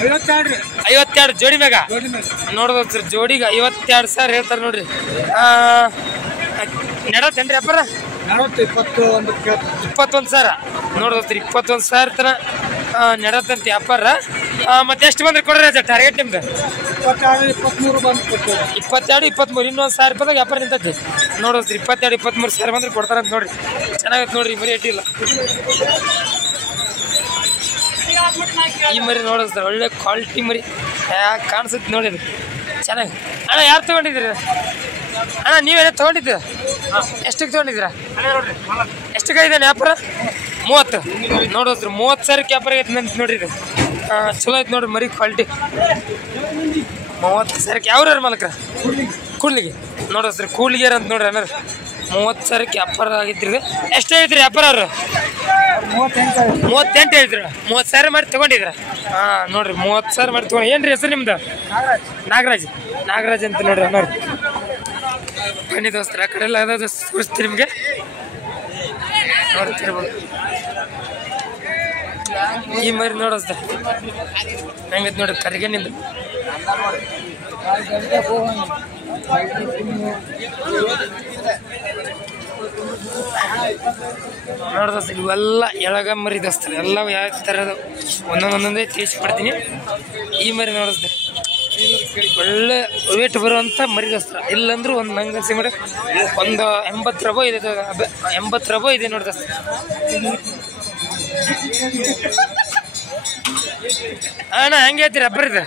52 ಜೋಡಿ ಮ್ಯಾಗ ನೋಡ್ರಿ. ಜೋಡಿಗೆ 52,000 ಹೇಳ್ತಾರ ನೋಡ್ರಿ. ನಡತ್ತೇನ್ರಿ ವ್ಯಾಪಾರ? 21,000 ನೋಡ್ರಿ. 21,000 ತನ ನಡತ್ತಂತ ವ್ಯಾಪಾರ. ಮತ್ತೆ ಎಷ್ಟು ಬಂದ್ರೆ ಕೊಡ್ರಿ ಟಾರ್ಗೆಟ್ ನಿಮ್ದು? 22, 23 ಇನ್ನೊಂದು 1,000 ರೂಪಾಯಿದಾಗ ವ್ಯಾಪಾರ ನಿಂತೈತಿ ನೋಡ್ರಿ. 22, 23,000 ಬಂದ್ರೆ ಕೊಡ್ತಾರಂತ ನೋಡ್ರಿ. ಚೆನ್ನಾಗೈತೆ ನೋಡ್ರಿ. ಮರಿ ಅಡ್ಡಿಲ್ಲ. ಈ ಮರಿ ನೋಡಿಸ್ತಾರೆ ಒಳ್ಳೆ ಕ್ವಾಲಿಟಿ ಮರಿ. ಕಾಣಿಸುತ್ತೆ ನೋಡಿ. ಅದು ಚೆನ್ನಾಗಿ. ಅಣ್ಣ ಯಾರು ತಗೊಂಡಿದ್ದೀರಿ ಅಣ್ಣ? ನೀವೇನೇ ತಗೊಂಡಿದ್ದೀರ? ಎಷ್ಟಕ್ಕೆ ತಗೊಂಡಿದ್ದೀರಾ? ಎಷ್ಟಕ್ಕಾಗಿದ್ದಾನೆ ವ್ಯಾಪಾರ? 30 ನೋಡೋಸ್ರಿ. 30,000 ವ್ಯಾಪಾರ ಆಗೈತೆ ನಂತ ನೋಡ್ರಿ. ಇದು ಚಲೋ ಐತೆ ನೋಡ್ರಿ ಮರಿ ಕ್ವಾಲಿಟಿ. 30,000 ಯಾವ್ರ ಮಾಲಕ್ರ? ಕೂಡ್ಲಿಗೆ ನೋಡೋಸ್ರಿ. ಕೂಡ್ಲಿಗೆರ ಅಂತ ನೋಡ್ರಿ ಅಣ್ಣ. 30,000 ವ್ಯಾಪಾರ ಆಗೈತ್ರಿ. ಇದು ಎಷ್ಟು ಐತ್ರಿ ವ್ಯಾಪಾರ? ಅವ್ರು 38 ಹೇಳ್ತೀರ. 30,000 ಮಾಡಿ ತಗೊಂಡಿದ್ರ? ನೋಡ್ರಿ 30,000 ಮಾಡಿ ತಗೊಂಡು. ಏನ್ರಿ ಹೆಸರು ನಿಮ್ದು? ನಾಗರಾಜ್ ಅಂತ ನೋಡ್ರಿ ಅಣ್ಣ. ಬನ್ನಿ ದೋಸ್ತರ, ಆ ಕಡೆ ಎಲ್ಲ ಅದಾದ ತೋರಿಸ್ತೀರಿ ನಿಮಗೆ. ನೋಡ್ತಿರ್ಬೋದು ಈ ಮರಿ ನೋಡೋಸ್ತ ಹೆಂಗೈತೆ ನೋಡ್ರಿ. ಕರಿಗೆ ನಿಂದು ನೋಡ್ದೋಸ್ತ. ಇವೆಲ್ಲ ಎಳಗ ಮರಿ ದೋಸ್ತಾರೆ. ಎಲ್ಲ ಯಾವ ಥರದ ಒಂದೊಂದೇ ತಿಳಿಸ್ಕೊಡ್ತೀನಿ. ಈ ಮರಿ ನೋಡಿಸ್ದೆ ಒಳ್ಳೆ ವೇಟ್ ಬರುವಂಥ ಮರಿ ದೋಸ್ತರ. ಇಲ್ಲಂದ್ರೂ ಒಂದು ನಂಗೆ ಅನ್ಸಿ ಮಾಡಿ ಒಂದು 80 ರೂಪಾಯಿ ಇದೆ. 80 ರೂಪಾಯಿ ಇದೆ ನೋಡಿ ದೋಸ್ತ. ಅಣ್ಣ ಹೆಂಗೆ ಹೇಳ್ತೀರಿ ರಬ್ಬರ್ ಇದೆ?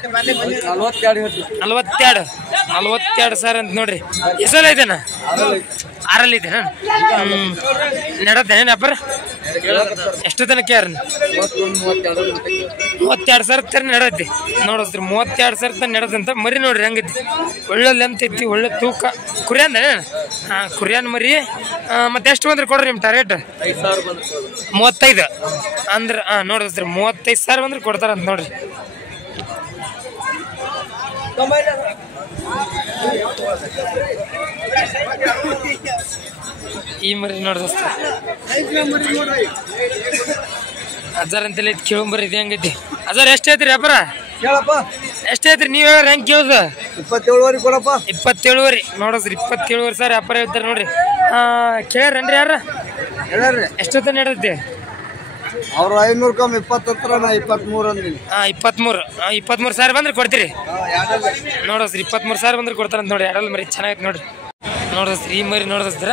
42,000 ಅಂತ ನೋಡ್ರಿ. ಎಷ್ಟಲ್ಲ ಐತೆನ? 6 ಐತೆನ? ನಡತ್ತೇನೆ ರಬ್ಬರ್? ಎಷ್ಟು ತನಕ ಯಾರ? 32,000 ತರ ನಡತಿ ನೋಡಿಸ್ರಿ. 32,000 ತನ ನಡದಂತ ಮರಿ ನೋಡ್ರಿ. ಹೆಂಗೈತಿ ಒಳ್ಳೆ ಲೆಂತ್ ಐತಿ, ಒಳ್ಳೆ ತೂಕ. ಕುರಿಯನ್ ಕುರಿಯನ್ ಮರಿ. ಮತ್ತೆ ಎಷ್ಟು ಬಂದ್ರೆ ಕೊಡ್ರಿ ನಿಮ್ಮ ಟಾರ್ಗೆಟ್? 35 ಅಂದ್ರೆ ನೋಡಿಸ್ರಿ. 35,000 ಬಂದ್ರೆ ಕೊಡ್ತಾರಂತ ನೋಡ್ರಿ. ಈ ಮರಿ ನೋಡಿಸ್ತ ಅಜಾರ್ ಅಂತೇಳಿ ಕೇಳಂಬರಿ. ಇದು ಹೆಂಗೈತಿ ಅಜಾರ್? ಎಷ್ಟು ಐತ್ರಿ ವ್ಯಾಪಾರ? ಎಷ್ಟು ಐತ್ರಿ ನೀವು ಹೇಳ? ಹೆಂಗೆ ಕೇಳ್ದ? 27 ಕೊಡಪ್ಪ. 27 ನೋಡಿಸ್ರಿ. 27,000 ವ್ಯಾಪಾರ ಇರ್ತಾರೆ ನೋಡ್ರಿ. ಕೇಳ್ಯಾರನ್ರಿ ಯಾರ? ಎಷ್ಟೊತ್ತ ನಡತ್ತೆ? ಅವ್ರು 500 ಕಮ್ಮಿ 20 ಹತ್ರ 23 ಅಂದಿನಿ. 23,000 ಬಂದ್ರೆ ಕೊಡ್ತೀರಿ ನೋಡಿಸ್ರಿ. 23,000 ಬಂದ್ರೆ ಕೊಡ್ತಾರಂತ ನೋಡಿ. ಎರಡಲ್ಲಿ ಮರಿ ಚೆನ್ನಾಗೈತೆ ನೋಡ್ರಿ. ನೋಡಿಸ್ತೀರಿ ಈ ಮರಿ ನೋಡಿಸ್ತೀರ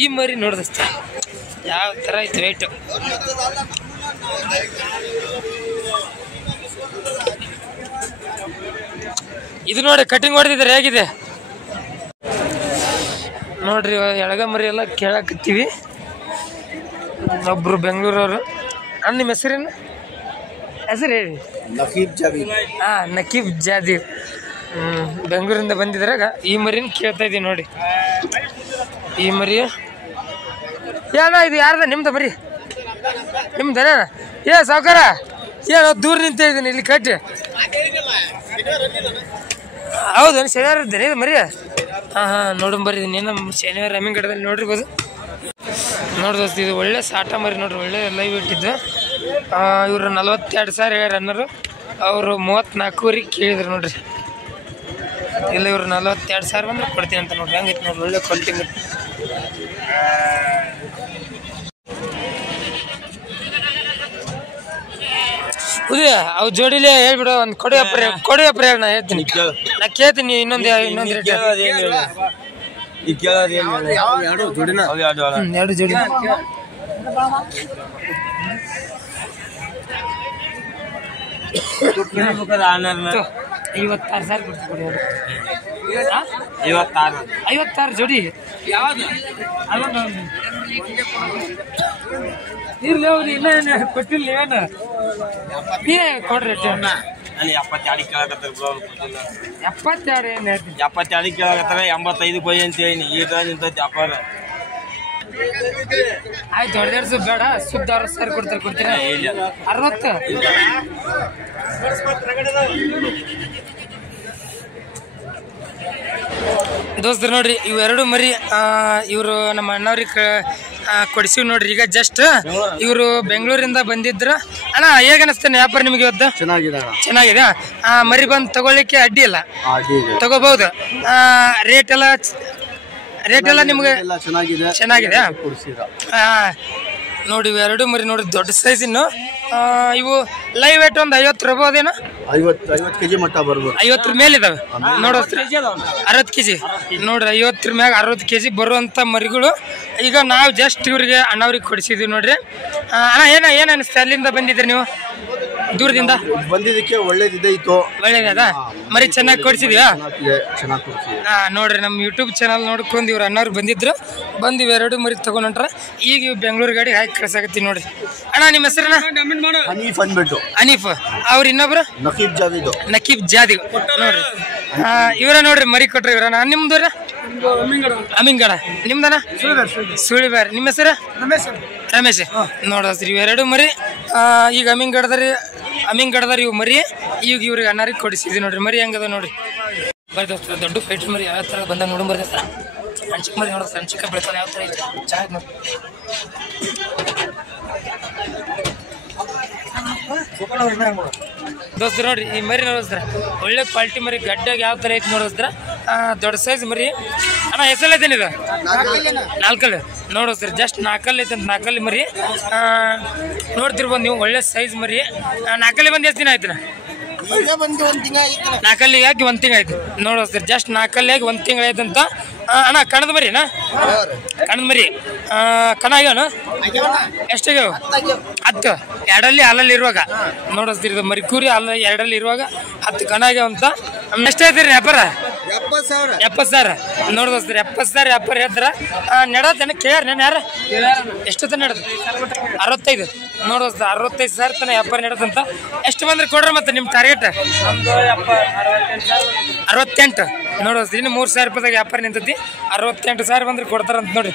ಈ ಮರಿ ನೋಡಿಸ್ತೀರ ಯಾವ ಥರ ಐತೆ ರೇಟು. ಇದು ನೋಡಿ ಕಟಿಂಗ್ ಹೊಡೆದಿದ್ದಾರೆ ಹೇಗಿದೆ ನೋಡ್ರಿ. ಎಳಗ ಮರಿ ಎಲ್ಲ ಕೇಳಕತ್ತೀವಿ. ಒಬ್ರು ಬೆಂಗಳೂರವರು. ನಿಮ್ಮ ಹೆಸರೇನು? ಹೆಸರು ಹೇಳಿ. ನಕೀಬ್ ಜಾದೀದ್. ನಕೀಬ್ ಜಾದೀದ್. ಬೆಂಗಳೂರಿಂದ ಬಂದಿದ್ರಾಗ ಈ ಮರಿನ ಕೇಳ್ತಾ ಇದ್ದೀವಿ ನೋಡಿ. ಈ ಮರಿ ಏನ ಇದು ಯಾರ್ದ? ನಿಮ್ದ ಮರಿ? ನಿಮ್ದನ? ಸಾವುಕಾರ ಏನೋ ದೂರ ನಿಂತ ಇದ್ದೀನಿ ಇಲ್ಲಿ ಕಟ್ಟಿ. ಹೌದು ಶನಿವಾರ ಇದ್ದೇನೆ ಇದು ಮರಿ. ನೋಡಮ್ ಬರ್ರಿ. ಇನ್ನೇನು ಶನಿವಾರ ಅಮ್ಮಿಂಗಡದಲ್ಲಿ ನೋಡಿರ್ಬೋದು. ನೋಡ್ದೋಸ್ತ ಇದು ಒಳ್ಳೆ ಸಾಟ ಮರಿ ನೋಡ್ರಿ. ಒಳ್ಳೆ ಲೈವ್ ಇಟ್ಟಿದ್ದು. ಇವರು 42,000 ಹೇಳ್ಯಾರ ಅನ್ನೋರು. ಅವರು 34 ಕೇಳಿದ್ರು ನೋಡ್ರಿ. ಇಲ್ಲ ಇವರು 42,000 ಬಂದ್ರೆ ಕೊಡ್ತೀನಿ ಅಂತ ನೋಡ್ರಿ. ಹೆಂಗೈತೆ ನೋಡ್ರಿ ಒಳ್ಳೆ ಕ್ವಾಲಿಟಿ ಮರಿ. ಉದಯ ಅವು ಜೋಡಿಲೇ ಹೇಳ್ಬಿಡು. ಒಂದು ಕೊಡಿಯಪ್ಪ ಹೇಳಿ. ನಾ ಹೇಳ್ತೀನಿ. ನಾ ಕೇಳ್ತೀನಿ ಇನ್ನೊಂದು ರೇಟ್. ಎರಡು ಜೋಡಿ 56,000 ಕೊಡ್ತೀವಿ. 56 ಜೋಡಿ ಇರ್ಲಿ. ಅವ್ರು ಇನ್ನೂ ಕೊಟ್ಟಿಲ್ಲ ಏನು ಕೊಡ್ರಿ. 72 ಕೇಳಕತ್ತಾರ. 72 ಏನು ಹೇಳ್ತೀನಿ. 72 ಕೇಳಕತ್ತಾರ. 85 ಕೊಯ್ ಅಂತ ಹೇಳಿ ಈಗ ನಿಂತೈತಿ ವ್ಯಾಪಾರ. ಆಯ್ತು ಹೊಡೆದಾಡ್ಸು ಬೇಡ. ಶುದ್ಧ 60,000 ಕೊಡ್ತಾರೆ. ಕೊಡ್ತೀರಾ? 60. ದೋಸ್ತರು ನೋಡ್ರಿ ಇವೆರಡು ಮರಿ ಇವರು ನಮ್ಮ ಅಣ್ಣವ್ರಿಗೆ ಕೊಡಿಸಿವ್ ನೋಡ್ರಿ. ಈಗ ಜಸ್ಟ್ ಇವರು ಬೆಂಗಳೂರಿಂದ ಬಂದಿದ್ರು. ಅಣ್ಣ ಹೇಗೆ ಅನಿಸ್ತೇನೆ ವ್ಯಾಪಾರ ನಿಮಗೆ ಇವತ್ತು? ಚೆನ್ನಾಗಿದೆ. ಮರಿ ಬಂದು ತಗೊಳ್ಳಿಕ್ಕೆ ಅಡ್ಡಿ ಇಲ್ಲ, ತಗೋಬಹುದು. ರೇಟ್ ಎಲ್ಲ ನಿಮ್ಗೆ ಚೆನ್ನಾಗಿದೆ. ನೋಡಿ ಇವೆರಡು ಮರಿ ನೋಡಿ ದೊಡ್ಡ ಸೈಜ್. ಇನ್ನು ಇವು ಲೈವ್ ವೇಟ್ ಒಂದು 50 ಇರ್ಬೋದೇನೋ. 50 kg ಮಟ್ಟ ಬರ್ಬೋದು. 50 ಮೇಲೆ ಇದಾವೆ ನೋಡೋಸ್ತ್ರಿ. 60 kg ನೋಡ್ರಿ. 50 ಮ್ಯಾಗ 60 kg ಬರುವಂತ ಮರಿಗಳು. ಈಗ ನಾವು ಜಸ್ಟ್ ಇವ್ರಿಗೆ ಅಣ್ಣವ್ರಿಗೆ ಕೊಡಿಸಿದ್ವಿ ನೋಡ್ರಿ. ಅಣ್ಣ ಏನ್ ಅನಿಸ್ತೆ? ಅಲ್ಲಿಂದ ಬಂದಿದ್ರಿ ನೀವು ದೂರದಿಂದ? ಬಂದಿದ್ದಕ್ಕೆ ಒಳ್ಳೇದಿದ್ದಾಯ್ತು. ಒಳ್ಳೇದ ಮರಿ ಚೆನ್ನಾಗಿ ಕೊಡಿಸಿದ್ಯಾ? ನೋಡ್ರಿ ನಮ್ಮ ಯೂಟ್ಯೂಬ್ ಚಾನಲ್ ನೋಡ್ಕೊಂಡು ಇವ್ರ ಅಣ್ಣವ್ರು ಬಂದಿದ್ರು. ಬಂದು ಇವೆರಡು ಮರಿ ತಗೊಂಡ್ರ. ಈಗ ಇವ್ ಬೆಂಗಳೂರು ಗಾಡಿ ಹಾಕಿ ಕಳ್ಸಾಕತ್ತಿ ನೋಡ್ರಿ. ಅಣ್ಣ ನಿಮ್ಮ ಹೆಸರನ್ನ? ಹನೀಫ್. ಅವ್ರ ಇನ್ನೊಬ್ರು ನಕೀಬ್ ಜಾದೀದ್ ನೋಡ್ರಿ. ಇವರ ನೋಡ್ರಿ ಮರಿ ಕೊಟ್ರಿ ಇವ್ರ. ನಿಮ್ದವ್ರ? ಅಮಿಂಗಡ. ನಿಮ್ದನ? ಸುಳಿಬೇರ್. ನಿಮ್ಮ ಹೆಸರು? ರಮೇಶ್. ನೋಡ್ರಿ ಇವೆರಡು ಮರಿ ಈಗ ಅಮಿಂಗಡದಾರಿ ಇವ್ ಮರಿ. ಈಗ ಇವ್ರಿಗೆ ಅಣ್ಣರಿಗೆ ಕೊಡಿಸಿದ್ವಿ ನೋಡ್ರಿ. ಮರಿ ಹೆಂಗದ ನೋಡಿ. ಬರ್ದೋಸ್ತ ದೊಡ್ಡ ಫೈಟರ್ ಮರಿ ಯಾವ ಥರ ಬಂದಾಗ ನೋಡಿ ಬರ್ದೋಸ್ತ. ಹಂಚಿಕೆ ಮರಿ ನೋಡೋದು. ಹಂಚಿಕೆ ಬೆಳ್ತಾನೆ ಯಾವ ಥರ ಐತೆ ಚೆನ್ನಾಗಿ ನೋಡಿ. ದೋಸ್ತ ನೋಡ್ರಿ ಈ ಮರಿ ನೋಡಿಸ್ರ ಒಳ್ಳೆ ಕ್ವಾಲಿಟಿ ಮರಿ. ಗಡ್ಡಾಗ ಯಾವ ಥರ ಐತೆ ನೋಡಿಸ್ರ. ದೊಡ್ಡ ಸೈಜ್ ಮರಿ. ಅಣ್ಣ ಹೆಸರು ಐತೇನೆ ಇದು? 4 ನೋಡಿಸ್ರಿ. ಜಸ್ಟ್ 4 ಐತೆ ಅಂತ. 4 ಮರಿ ನೋಡ್ತಿರ್ಬೋದು ನೀವು. ಒಳ್ಳೆ ಸೈಜ್ ಮರಿ. 4 ಬಂದು ಎಷ್ಟು ದಿನ ಆಯ್ತು? 4 ಹಾಕಿ 1 ತಿಂಗಳು ಆಯ್ತು ನೋಡಿಸ್ರಿ. ಜಸ್ಟ್ 4 ಆಗಿ 1 ತಿಂಗಳು ಆಯ್ತು ಅಂತ. ಅಣ್ಣ ಕಣದ ಮರಿನಾ? ಕಣದ ಮರಿ. ಕಣ ಆಗ್ಯಾವನು? ಎಷ್ಟಾಗ್ಯಾವ? 10. ಎರಡಲ್ಲಿ ಹಾಲಲ್ಲಿ ಇರುವಾಗ ನೋಡಿಸ್ತೀರಿ. ಇದು ಮರಿ ಕೂರಿ ಹಾಲು ಎರಡಲ್ಲಿ ಇರುವಾಗ 10 ಕಣ ಆಗ್ಯಾವ ಅಂತ. ಎಷ್ಟಾಯ್ತೀರಿ ವ್ಯಾಪಾರ? 70,000 ನೋಡಿಸ್ತೀರಿ. 70,000 ವ್ಯಾಪಾರ ಹೇಳ್ತಾರ. ನೆಡೋತನ ಕೇಳ್ಯಾರ ನಾನು ಯಾರ ಎಷ್ಟೊತ್ತ ನಡೆದು? 65 ನೋಡಿಸ್ತ. 65,000 ತನ ವ್ಯಾಪಾರ ನೆಡೋದಂತ. ಎಷ್ಟು ಬಂದ್ರೆ ಕೊಡ್ರಿ ಮತ್ತೆ ನಿಮ್ಮ ಟಾರ್ಗೆಟ್? 68 ನೋಡಿಸ್ತೀರಿ. ಇನ್ನು 3,000 ರೂಪಾಯಿದಾಗ ವ್ಯಾಪಾರ ನಿಂತೈತಿ. 68,000 ಬಂದ್ರೆ ಕೊಡ್ತಾರಂತ ನೋಡ್ರಿ.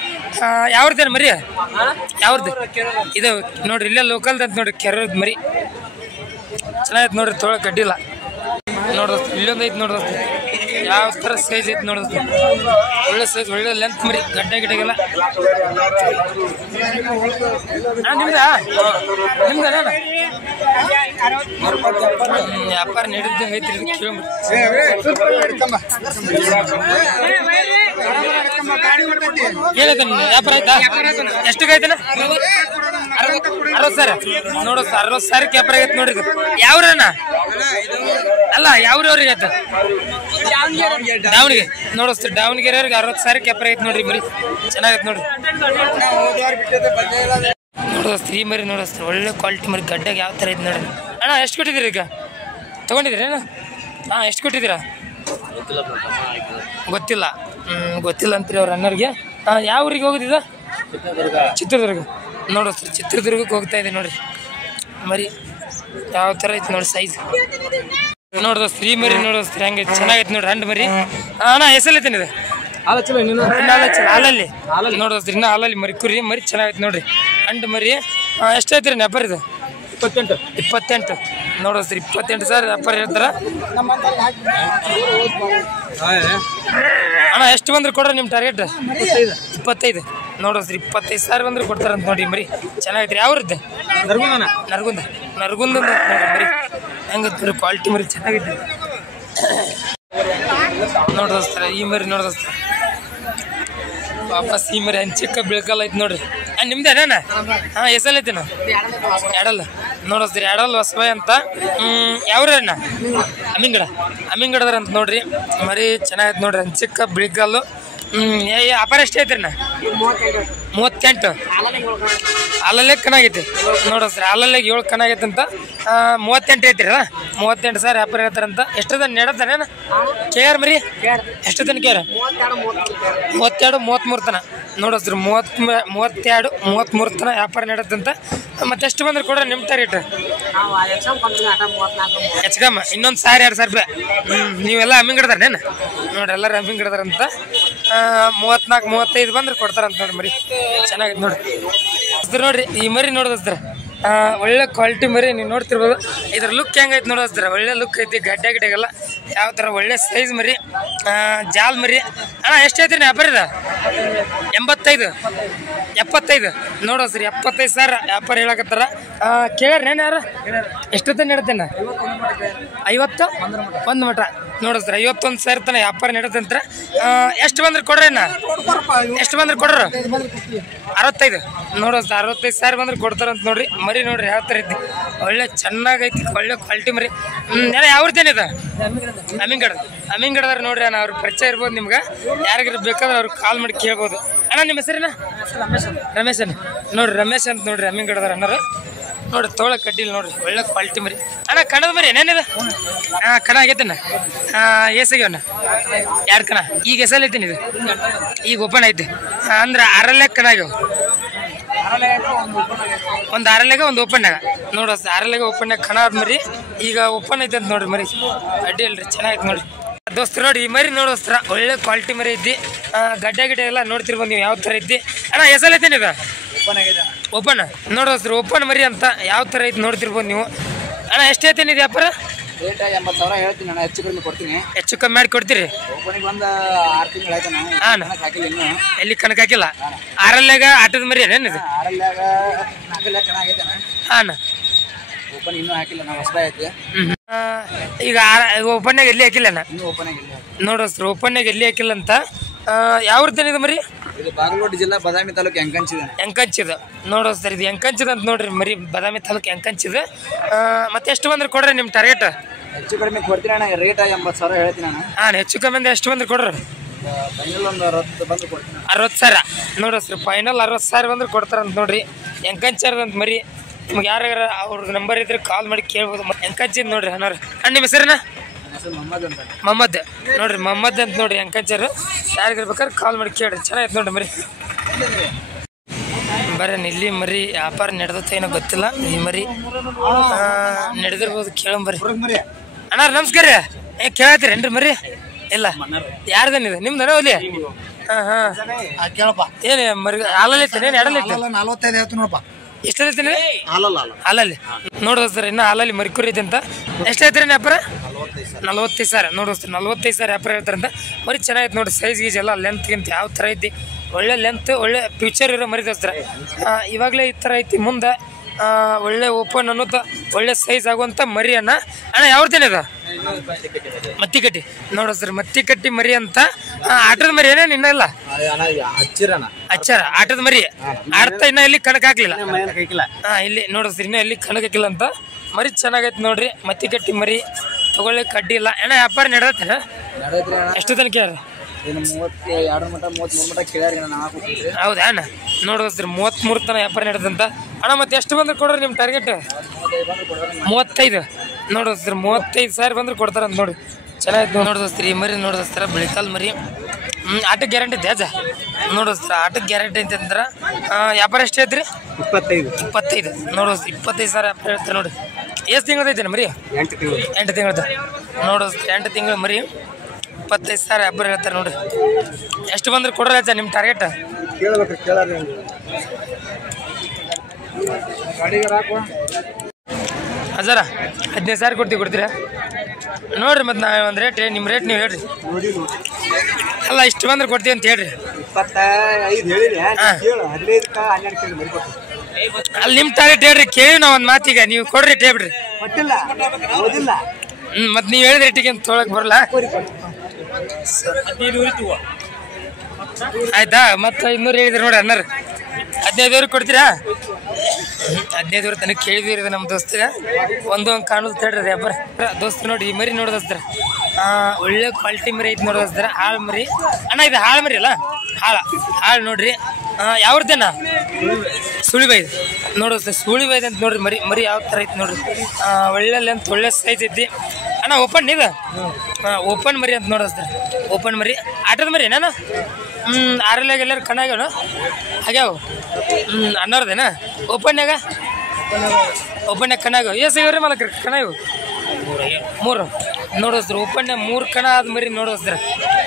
ಯಾವ್ರದ್ದೇನು ಮರಿ? ಯಾವ್ದು ಇದು ನೋಡ್ರಿ? ಇಲ್ಲೇ ಲೋಕಲ್ದ ಅಂತ ನೋಡ್ರಿ. ಕೆರದ ಮರಿ ಚೆನ್ನಾಗೈತೆ ನೋಡ್ರಿ. ತೊಗೊಳಕ್ ಗಡ್ಡಿಲ್ಲ ನೋಡೋದು. ಇಲ್ಲೊಂದು ಐತೆ ನೋಡೋದು. ಯಾವ ಥರ ಸೈಜ್ ಐತೆ ನೋಡೋದು. ಒಳ್ಳೆ ಸೈಜ್, ಒಳ್ಳೆ ಲೆಂತ್ ಮರಿ. ಗಡ್ಡೆಗೆಲ್ಲ ನಿಮ್ದ ವ್ಯಾಪಾರ ನಡೀದಂಗೆ ಐತ್ರಿ. ಏನೈತೆ ವ್ಯಾಪಾರ ಆಯ್ತಾ? ಎಷ್ಟಕ್ಕೆ ಆಯ್ತಾನ? 60,000 ನೋಡು. 60,000 ವ್ಯಾಪಾರ ಆಗೈತೆ ನೋಡ್ರಿ. ಯಾವ್ರಣ್ಣ? ಅಲ್ಲ ಯಾವ್ರವ್ರಿಗೆ ಆಯ್ತು ದಾವಣಗೆರೆ ನೋಡಿಸ್ತೀರಿ ದಾವಣಗೆರೆಯವ್ರಿಗೆ 60,000 ವ್ಯಾಪಾರ ಐತೆ ನೋಡ್ರಿ ಮರಿ ಚೆನ್ನಾಗೈತೆ ನೋಡ್ರಿ ನೋಡಿಸ್ತೀರಿ ಈ ಮರಿ ನೋಡಿಸ್ತೀರಿ ಒಳ್ಳೆ ಕ್ವಾಲಿಟಿ ಮರಿ ಗಡ್ಡೆಗೆ ಯಾವ ಥರ ಐತೆ ನೋಡ್ರಿ ಅಣ್ಣ ಎಷ್ಟು ಕೊಟ್ಟಿದ್ದೀರಿ ಈಗ ತೊಗೊಂಡಿದ್ದೀರೇನು ಹಾಂ ಎಷ್ಟು ಕೊಟ್ಟಿದ್ದೀರಾ ಗೊತ್ತಿಲ್ಲ ಗೊತ್ತಿಲ್ಲ ಅಂತೀರಿ ಅವ್ರ ಅಣ್ಣರಿಗೆ ಯಾವ ಊರಿಗೆ ಹೋಗೋದಿದ ಚಿತ್ರದುರ್ಗ ನೋಡಿಸ್ತೀರಿ ಚಿತ್ರದುರ್ಗಕ್ಕೆ ಹೋಗ್ತಾ ಇದೆ ನೋಡ್ರಿ ಮರಿ ಯಾವ ಥರ ಐತೆ ನೋಡಿ ಸೈಜ್ ನೋಡಿಸ್ತೀರಿ ಈ ಮರಿ ನೋಡಿಸ್ತೀರಿ ಹಂಗೆ ಚೆನ್ನಾಗೈತೆ ನೋಡ್ರಿ ಹಂಡು ಮರಿ ಅಣ್ಣ ಹೆಸರೈತೇನೆ ಇದೆ ಹಾಲಲ್ಲಿ ನೋಡಿಸ್ತೀರಿ ಇನ್ನು ಹಾಲಲ್ಲಿ ಮರಿ ಕುರಿ ಮರಿ ಚೆನ್ನಾಗೈತೆ ನೋಡ್ರಿ ಹಂಡು ಮರಿ ಎಷ್ಟಾಯ್ತು ರೀ ವ್ಯಾಪಾರ ಇದು 28 ನೋಡಿಸ್ತೀರಿ 28,000 ವ್ಯಾಪಾರ ಹೇಳ್ತಾರ ಅಣ್ಣ ಎಷ್ಟು ಬಂದ್ರೆ ಕೊಡ್ರಿ ನಿಮ್ಮ ಟಾರ್ಗೆಟ್ 25 ನೋಡಿಸ್ತೀರಿ 25,000 ಬಂದ್ರೆ ಕೊಡ್ತಾರಂತ ನೋಡ್ರಿ ಮರಿ ಚೆನ್ನಾಗೈತ್ರಿ ಯಾವ್ರದ್ದು ನರಗುಂದ ನೋಡ್ರಿ ಮರಿ ಹೆಂಗೈತ್ರಿ ಕ್ವಾಲಿಟಿ ಮರಿ ಚೆನ್ನಾಗೈತಿ ನೋಡಿಸ್ತಾರ ಈ ಮರಿ ನೋಡಿಸ್ತಾರ ವಾಪಸ್ ಈ ಮರಿ ಹಂಚಿಕ್ಕ ಬೀಳ್ಕಲ್ಲ ಐತಿ ನೋಡ್ರಿ ನಿಮ್ದು ಅಣ್ಣ ಹಾಂ ಎಸಲ್ ಐತಿನ ಎಡಲ್ ನೋಡಿಸ್ತೀರಿ ಎಡಲ್ ಹೊಸಬಾಯಿ ಅಂತ ಯಾವ್ರಿ ಅಣ್ಣ ಅಮ್ಮಿಂಗಡದ್ರ ಅಂತ ನೋಡ್ರಿ ಮರಿ ಚೆನ್ನಾಗೈತೆ ನೋಡ್ರಿ ಹಂಚಿಕ್ಕ ಬೀಳ್ಕಲ್ಲು ವ್ಯಾಪಾರ ಎಷ್ಟು ಐತ್ರಿ ಅಣ್ಣ 38 ಅಲ್ಲಲ್ಲೇ ಕನಾಗೈತಿ ನೋಡಿಸ್ರಿ ಅಲ್ಲಲ್ಲೇ 7 ಕನಾಗೈತೆ ಅಂತ 38 ಐತ್ರಿ 38,000 ವ್ಯಾಪಾರ ಹೇಳ್ತಾರಂತ ಎಷ್ಟದ ನೆಡತಾನೇನ ಕೇರ್ ಮರಿ ಎಷ್ಟದನ ಕೇರ್ 32 33 ತನ ನೋಡಿಸ್ರಿ 32 33 ತನ ವ್ಯಾಪಾರ ನಡೆದಂತ ಮತ್ತೆ ಎಷ್ಟು ಬಂದ್ರೆ ಕೊಡ್ರಿ ನಿಮ್ಮ ಟಾರ್ಗೆಟ್ ಹೆಚ್ಚಕಮ್ಮ ಇನ್ನೊಂದು 1,000 2,000 ರೂಪಾಯಿ ನೀವೆಲ್ಲ ಅಮ್ಮಿಂಗಡದಾರೇನು ನೋಡ್ರಿ ಎಲ್ಲರೂ ಅಮ್ಮಿಂಗಡದಾರಂತ 34 35 ಬಂದ್ರೆ ಕೊಡ್ತಾರಂತ ನೋಡ್ರಿ ಮರಿ ಚೆನ್ನಾಗೈತೆ ನೋಡ್ರಿ ನೋಡ್ರಿ ಈ ಮರಿ ನೋಡೋದ್ರ ಒಳ್ಳೆ ಕ್ವಾಲಿಟಿ ಮರಿ ನೀವು ನೋಡ್ತಿರ್ಬೋದು ಇದ್ರ ಲುಕ್ ಹೆಂಗೈತೆ ನೋಡೋದ್ರ ಒಳ್ಳೆ ಲುಕ್ ಐತಿ ಗಡ್ಡೆಗೆಲ್ಲ ಯಾವ ಥರ ಒಳ್ಳೆ ಸೈಜ್ ಮರಿ ಜಾಲ್ ಮರಿ ಅಣ್ಣ ಎಷ್ಟೈತ್ರಿ ವ್ಯಾಪಾರ ಇದೆ 75 ನೋಡೋಸ್ರಿ 75,000 ವ್ಯಾಪಾರ ಹೇಳಕತ್ತಾರ ಕೇಳ್ರಿ ಯಾರು ಎಷ್ಟೊತ್ತ ನಡತೇನ 50 ಒಂದು ಮಟ ನೋಡಿಸ್ರಿ 51,000 ತನ ವ್ಯಾಪಾರ ನಡತಂತ್ರ ಎಷ್ಟು ಬಂದ್ರೆ ಕೊಡ್ರಿ ಅಣ್ಣ ಎಷ್ಟು ಬಂದ್ರೆ ಕೊಡ್ರಿ 65 ನೋಡೋಸ್ 65,000 ಬಂದ್ರೆ ಕೊಡ್ತಾರಂತ ನೋಡ್ರಿ ಮರಿ ನೋಡ್ರಿ ಯಾವ ಥರ ಐತಿ ಒಳ್ಳೆ ಚೆನ್ನಾಗೈತಿ ಒಳ್ಳೆ ಕ್ವಾಲಿಟಿ ಮರಿ ಯಾವ್ರದ್ದೇನಿದೆ ಅಮ್ಮಿಂಗಡದಾರ ನೋಡ್ರಿ ಅಣ್ಣ ಅವ್ರ ಪರಿಚಯ ಇರ್ಬೋದು ನಿಮ್ಗೆ ಯಾರಿಗಾರು ಬೇಕಾದ್ರೆ ಅವ್ರಿಗೆ ಕಾಲ್ ಮಾಡಿ ಕೇಳ್ಬೋದು ಅಣ್ಣ ನಿಮ್ಮ ಹೆಸರೇನ ರಮೇಶ್ ನೋಡ್ರಿ ರಮೇಶ್ ಅಂತ ನೋಡ್ರಿ ಅಮ್ಮಿಂಗಡದಾರ ಅಣ್ಣರು ನೋಡ್ರಿ ತೋಳ ಕಡ್ಡಿಲ್ ನೋಡ್ರಿ ಒಳ್ಳೆ ಕ್ವಾಲಿಟಿ ಮರಿ ಅಣ್ಣ ಕಣದ ಮರಿ ಏನೇನಿದೆ ಕಣ ಆಗೈತಣ್ಣ ಏಸಾಗ್ಯವಣ್ಣ 2 ಕಣ ಈಗ ಎಸಲ್ ಐತೇನಿ ಇದು ಈಗ ಓಪನ್ ಐತಿ ಅಂದ್ರೆ 6 ಕಣ ಆಗ್ಯಾವ ಒಂದು 6 ಒಂದು ಓಪನ್ನಾಗ ನೋಡ್ರಿ 6 ಓಪನ್ನಾಗ ಕಣ ಆದ ಮರಿ ಈಗ ಓಪನ್ ಐತೆ ಅಂತ ನೋಡ್ರಿ ಮರಿ ಅಡ್ಡಿ ಅಲ್ರಿ ಚೆನ್ನಾಗೈತೆ ನೋಡ್ರಿ ದೋಸ್ತ ನೋಡಿ ಈ ಮರಿ ನೋಡೋಸ್ತ್ರ ಒಳ್ಳೆ ಕ್ವಾಲಿಟಿ ಮರಿ ಐತಿ ಗಡ್ಡೆ ಎಲ್ಲ ನೋಡ್ತಿರ್ಬೋದು ನೀವು ಯಾವ ಥರ ಐತಿ ಅಣ್ಣ ಎಸಲ್ ಐತೇನಿ ಇದು ಓಪನ್ ನೋಡೋಸ್ರಿ ಓಪನ್ ಮರಿ ಅಂತ ಯಾವ ಥರ ಐತಿ ನೋಡ್ತಿರ್ಬೋದು ನೀವು ಅಣ್ಣ ಎಷ್ಟು ಐತೇನಿ ಇದು ವ್ಯಾಪಾರ ರೇಟ್ 80,000 ಹೇಳ್ತೀನಿ ಅಣ್ಣ ಹೆಚ್ಚು ಕಡಿಮೆ ಕೊಡ್ತೀನಿ ಹೆಚ್ಚು ಕಮ್ಮಿ ಮಾಡಿ ಕೊಡ್ತೀರಿ ಓಪನಿಗೆ ಒಂದು 6 ತಿಂಗಳು ಆಯ್ತಾನ ಹಾಂ ಹಾಕಿಲ್ಲ ಇನ್ನು ಎಲ್ಲಿ ಕಣಕ್ ಹಾಕಿಲ್ಲ 6 ಆಟದ ಮರಿ ಏನೇನಿದೆ 4 ಕಣ ಆಗೈತಾನ ಹಾಂ ಓಪನ್ ಇನ್ನೂ ಹಾಕಿಲ್ಲ ನಾವು ಹೊಸಬ ಐತಿ ಈಗ ಓಪನ್ನಾಗ ಎಲ್ಲಿ ಹಾಕಿಲ್ಲ ಅಣ್ಣ ಇನ್ನೂ ಓಪನ್ ಆಗಿಲ್ಲ ನೋಡೋಸ್ರಿ ಓಪನ್ನಾಗ ಎಲ್ಲಿ ಹಾಕಿಲ್ಲ ಅಂತ ಯಾವ್ರದ್ದೇನಿದೆ ಮರಿ ಇದು ಬಾಗಲಕೋಟೆ ಜಿಲ್ಲಾ ಬದಾಮಿ ತಾಲೂಕು ಎಂಕಂಚಿದ ನೋಡೋಸ್ರಿ ಇದು ಎಂಕಂಚಿದ ಅಂತ ನೋಡ್ರಿ ಮರಿ ಬದಾಮಿ ತಾಲೂಕು ಎಂಕಂಚಿದ ಮತ್ತೆ ಎಷ್ಟು ಬಂದ್ರೆ ಕೊಡ್ರಿ ನಿಮ್ಮ ಟಾರ್ಗೆಟ್ ಹೆಚ್ಚು ಕಡಿಮೆ ಕೊಡ್ತೀನಿ ಅಣ್ಣ ರೇಟ್ 80,000 ಹೇಳ್ತೀನಿ ಅಣ್ಣ ಹಾಂ ಹೆಚ್ಚು ಕಮ್ಮಿ ಅಂದ್ರೆ ಎಷ್ಟು ಬಂದ್ರೆ ಕೊಡ್ರಿ ಫೈನಲ್ ಒಂದು 60 ಬಂದ್ರೆ ಕೊಡ್ತೀನಿ 60,000 ನೋಡೋಸ್ರಿ ಫೈನಲ್ 60,000 ಬಂದ್ರೆ ಕೊಡ್ತಾರಂತ ನೋಡ್ರಿ ಎಂಕಂಚರ್ದಂತ ಮರಿ ನಿಮ್ಗೆ ಯಾರ್ಯಾರ ಅವ್ರ ನಂಬರ್ ಇದ್ರೆ ಕಾಲ್ ಮಾಡಿ ಕೇಳ್ಬೋದು ಎಂಕಂಚಿದ್ ನೋಡ್ರಿ ಅಣ್ಣಾರು ನಿಮ್ಮ ಹೆಸರನ್ನ ಮೊಹಮ್ಮದ್ ನೋಡ್ರಿ ಮೊಹಮ್ಮದ್ ಅಂತ ನೋಡ್ರಿ ಎಂಕಂಚರ್ ಯಾರಿಗಿರ್ಬೇಕಾದ್ರೆ ಕಾಲ್ ಮಾಡಿ ಕೇಳ್ರಿ ಚೆನ್ನಾಗೈತೆ ನೋಡ್ರಿ ಮರಿ ಬರ್ರಿ ಇಲ್ಲಿ ಮರಿ ವ್ಯಾಪಾರ ನಡೆದತ್ತ ಏನೋ ಗೊತ್ತಿಲ್ಲ ಈ ಮರಿ ನಡೆದಿರ್ಬೋದು ಕೇಳಂಬರ್ರಿ ಅಣ್ಣ ನಮಸ್ಕಾರ ರೀ ಕೇಳತ್ತೀರೇನ್ರಿ ಮರಿ ಇಲ್ಲ ಯಾರ್ದೇನಿದೆ ನಿಮ್ದನ ಒಲಿ ಕೇಳಪ್ಪ ಏನು ಮರಿ ಹಾಲಲ್ಲಿ ಐತೇನೆ ಏನು ಎಡಲ್ಲಿ ಐತೆ 45 ಹೇಳ್ತೀನಿ ನೋಡಪ್ಪ ಎಷ್ಟೈತಿ ಹಾಲಲ್ಲಿ ನೋಡೋಸ್ತಾರೆ ಇನ್ನು ಹಾಲಲ್ಲಿ ಮರಿಕುರಿ ಐತೆ ಅಂತ ಎಷ್ಟೈತ್ರಿ ವ್ಯಾಪಾರ 45,000 ನೋಡೋಸ್ತಾರೆ 45,000 ವ್ಯಾಪಾರ ಹೇಳ್ತಾರಂತ ಮರಿ ಚೆನ್ನಾಗೈತೆ ನೋಡಿ ಸೈಜ್ ಗೀಜ್ ಎಲ್ಲ ಲೆಂತ್ಗಿಂತ ಯಾವ ಥರ ಐತಿ ಒಳ್ಳೆ ಲೆಂತ್ ಒಳ್ಳೆ ಫ್ಯೂಚರ್ ಇರೋ ಮರಿ ದೋಸ್ತಾರೆ ಇವಾಗಲೇ ಈ ಥರ ಐತಿ ಮುಂದೆ ಒಳ್ಳೆ ಓಪನ್ ಅನ್ನೋದು ಒಳ್ಳೆ ಸೈಜ್ ಆಗುವಂಥ ಮರಿ ಅಣ್ಣ ಯಾವ್ದೇನಿದ ಮತ್ತಿಕಟ್ಟಿ ನೋಡೋಸ್ರಿ ಮತ್ತಿಕಟ್ಟಿ ಮರಿ ಅಂತ ಆಟದ ಮರಿ ಏನೇನು ಇನ್ನೂ ಇಲ್ಲ ಅಚ್ಚಾರ ಆಟದ ಮರಿ ಆಡ್ತಾ ಇನ್ನ ಎಲ್ಲಿ ಕಣಕ್ ಹಾಕ್ಲಿಲ್ಲ ಇಲ್ಲಿ ನೋಡೋಸ್ರಿ ಇನ್ನ ಎಲ್ಲಿ ಕಣಕ್ ಹಾಕಿಲ್ಲ ಅಂತ ಮರಿ ಚೆನ್ನಾಗೈತೆ ನೋಡ್ರಿ ಮತ್ತಿಕಟ್ಟಿ ಮರಿ ತಗೊಳ್ಳಿಕ್ಕೆ ಕಡ್ಡಿ ಇಲ್ಲ ಅಣ್ಣ ವ್ಯಾಪಾರ ನಡೆದತ್ತೇನ ಎಷ್ಟು ತನಕ ಯಾರು 32 ಮಟ 33 ಮಟ ಕೇಳ್ಯಾರ ಹೌದಾ ಅಣ್ಣ ನೋಡೋದ್ರಿ 33 ತನಕ ವ್ಯಾಪಾರ ನಡೆದಂತ ಅಣ್ಣ ಮತ್ತೆ ಎಷ್ಟು ಬಂದ್ರೆ ಕೊಡ್ರಿ ನಿಮ್ಮ ಟಾರ್ಗೆಟ್ 35 ನೋಡೋದ್ರಿ 35,000 ಬಂದ್ರೆ ಕೊಡ್ತಾರಂತ ನೋಡಿ ಚೆನ್ನಾಗಿತ್ತು ನೋಡೋದ್ರಿ ಮರಿ ನೋಡೋಸ್ತಾರ ಬೆಳಿಕಾಲ್ ಮರಿ ಆಟಕ್ಕೆ ಗ್ಯಾರಂಟಿ ಇದೆ ಅಜ್ಜ ನೋಡೋಸ್ತಾರ ಆಟಕ್ಕೆ ಗ್ಯಾರಂಟಿ ಅಂತಂದ್ರೆ ವ್ಯಾಪಾರ ಎಷ್ಟು ಐತ್ರಿ 25 ನೋಡೋಸ್ 25,000 ವ್ಯಾಪಾರ ಹೇಳ್ತಾರೆ ನೋಡಿ ಎಷ್ಟು ತಿಂಗಳದೈತೆ ಮರಿ 8 ತಿಂಗಳದ ನೋಡೋಸ್ 8 ತಿಂಗಳ ಮರಿ 25,000 ವ್ಯಾಪಾರ ಹೇಳ್ತಾರೆ ನೋಡಿ ಎಷ್ಟು ಬಂದ್ರೆ ಕೊಡ್ರಿ ಅಜ್ಜ ನಿಮ್ಮ ಟಾರ್ಗೆಟ್ ಹಜಾರ 15,000 ಕೊಡ್ತೀರಾ ನೋಡ್ರಿ ಮತ್ತೆ ನಾವು ಒಂದು ರೇಟ್ ನಿಮ್ಮ ರೇಟ್ ನೀವು ಹೇಳ್ರಿ ಅಲ್ಲ ಇಷ್ಟು ಬಂದ್ರೆ ಕೊಡ್ತೀವಿ ಅಂತ ಹೇಳ್ರಿ 25 ಅಲ್ಲಿ ನಿಮ್ಮ ಟಾರ್ಗೆಟ್ ಹೇಳ್ರಿ ಕೇಳಿ ನಾವು ಒಂದು ಮಾತಿಗೆ ನೀವು ಕೊಡ್ರಿ ರೇಟ್ ಹೇಳ್ಬಿಡ್ರಿ ಮತ್ತೆ ನೀವು ಹೇಳಿದ ರೇಟಿಗೆ ಅಂತ ತೊಗೊಳಕ್ ಬರಲ್ಲ ಆಯ್ತಾ ಮತ್ತೆ 200 ಹೇಳಿದ್ರಿ ನೋಡಿ ಅಣ್ಣರು 15,000 ಕೊಡ್ತೀರಾ 15,000 ತನಕ ಕೇಳಿದಿರಿ ನಮ್ಮ ದೋಸ್ತಿಗ ಒಂದು ಕಾಣೋದು ತಡ್ರಿ ವ್ಯಾಪಾರ ದೋಸ್ತ ನೋಡಿ ಈ ಮರಿ ನೋಡಿ ದೋಸ್ತರ ಒಳ್ಳೆ ಕ್ವಾಲಿಟಿ ಮರಿ ಐತಿ ನೋಡಿ ದೋಸ್ತರ ಹಾಳು ಮರಿ ಅಣ್ಣ ಇದು ಹಾಳು ಮರಿ ಅಲ್ಲ ಹಾಳು ನೋಡ್ರಿ ಯಾವ್ದೇನ ಸುಳಿಬೈದು ನೋಡೋಸ್ತ ಸುಳಿಬೈದು ಅಂತ ನೋಡ್ರಿ ಮರಿ ಯಾವ ಥರ ಐತಿ ನೋಡ್ರಿ ಒಳ್ಳೆ ಲೆಂತ್ ಒಳ್ಳೆ ಸೈಜ್ ಐತಿ ಅಣ್ಣ ಓಪನ್ ಇದು ಓಪನ್ ಮರಿ ಅಂತ ನೋಡೋಸ್ತಾರೆ ಓಪನ್ ಮರಿ ಆಟದ ಮರಿ ನಾನು ಆರಲ್ಲಾಗ ಎಲ್ಲರೂ ಕಣ್ಣಾಗ್ಯಾವ ಆಗ್ಯಾವ ಅನ್ನೋರ್ದೇನ ಓಪನ್ಯಾಗ ಕಣ್ಣಾಗ್ಯಾವ ಎಷ್ಟಾಗ್ಯಾವ್ರಿ ಮಲಕ್ರಿ ಕಣ್ಣಾಗ್ಯಾವ 3 ನೋಡೋಸ್ತಾರೆ ಓಪನ್ಯಾಗ 3 ಕಣ ಆದ ಮರಿ ನೋಡೋಸ್ತಾರೆ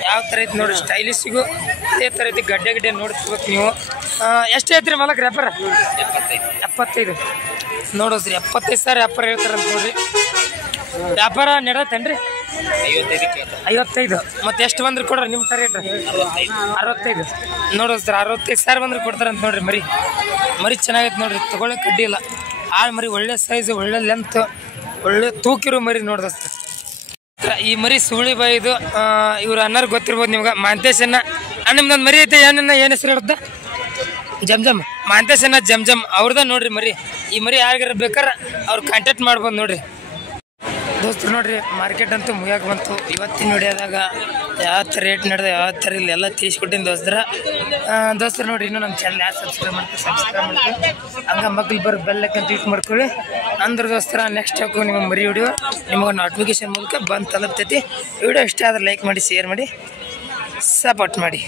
ಯಾವ ಥರ ಐತಿ ನೋಡ್ರಿ ಸ್ಟೈಲಿಶಿಗೂ ಅದೇ ಥರ ಐತಿ ಗಡ್ಡೆ ನೋಡ್ತಿರ್ಬೇಕು ನೀವು ಎಷ್ಟು ಐತ್ರಿ ಮಲಕ್ರಿ ವ್ಯಾಪಾರ 75 ನೋಡೋಸ್ರಿ 75,000 ವ್ಯಾಪಾರ ಹೇಳ್ತಾರಂತ ನೋಡ್ರಿ ವ್ಯಾಪಾರ ನಡೆಯತ್ತೇನ್ರಿ 55 ಮತ್ತೆ ಎಷ್ಟು ಬಂದ್ರೆ ಕೊಡ್ರಿ ನಿಮ್ಮ ರೇಟ್ 65 ನೋಡೋಸ್ತಾರೆ 65,000 ಬಂದ್ರೆ ಕೊಡ್ತಾರಂತ ನೋಡ್ರಿ ಮರಿ ಚೆನ್ನಾಗೈತೆ ನೋಡ್ರಿ ತಗೊಳ್ಳೋಕೆ ಕಡ್ಡಿ ಇಲ್ಲ ಆಳು ಮರಿ ಒಳ್ಳೆ ಸೈಜ್ ಒಳ್ಳೆ ಲೆಂತ್ ಒಳ್ಳೆ ತೂಕಿರೋ ಮರಿ ನೋಡ್ದಸ್ತ ಈ ಮರಿ ಸುಳಿ ಬಾಯಿದು ಇವ್ರು ಅನ್ನಾರು ಗೊತ್ತಿರ್ಬೋದು ನಿಮ್ಗೆ ಮಾಂತೇಶನ್ನ ನಿಮ್ದೊಂದು ಮರಿ ಐತೆ ಏನು ಹೆಸರು ಹೇಳುತ್ತ ಜಮ್ ಮಾಂತೇಶನ್ನ ಜಮ್ ಅವ್ರದ ನೋಡ್ರಿ ಮರಿ ಈ ಮರಿ ಯಾರಿಗಾರ ಬೇಕಾರೆ ಅವ್ರು ಕಾಂಟ್ಯಾಕ್ಟ್ ಮಾಡ್ಬೋದು ನೋಡ್ರಿ ದೋಸ್ತರು ನೋಡ್ರಿ ಮಾರ್ಕೆಟ್ ಅಂತೂ ಮುಗಿಯಾಕೆ ಬಂತು ಇವತ್ತಿನ ವಿಡಿಯೋದಾಗ ಯಾವ ಥರ ರೇಟ್ ನಡೆದ ಯಾವ ಥರ ಇಲ್ಲಿ ಎಲ್ಲ ತೀಸ್ಕೊಟ್ಟಿನ ದೋಸ್ತರು ನೋಡ್ರಿ ಇನ್ನೂ ನಮ್ಮ ಚಾನಲ್ ಯಾರು ಸಬ್ಸ್ಕ್ರೈಬ್ ಮಾಡ್ತೀವಿ ಹಂಗೆ ಮಕ್ಳು ಬರೋ ಬೆಲ್ಲಕ್ಕೆ ಕ್ಲಿಕ್ ಮಾಡ್ಕೊಳ್ಳಿ ಅಂದ್ರೆ ದೋಸ್ತರ ನೆಕ್ಸ್ಟ್ ಹಾಕೋ ನಿಮ್ಮ ಮರಿ ವಿಡಿಯೋ ನಿಮಗೆ ನೋಟಿಫಿಕೇಶನ್ ಮೂಲಕ ಬಂದು ತಲುಪ್ತೈತಿ ವಿಡಿಯೋ ಇಷ್ಟ ಆದ್ರೆ ಲೈಕ್ ಮಾಡಿ ಶೇರ್ ಮಾಡಿ ಸಪೋರ್ಟ್ ಮಾಡಿ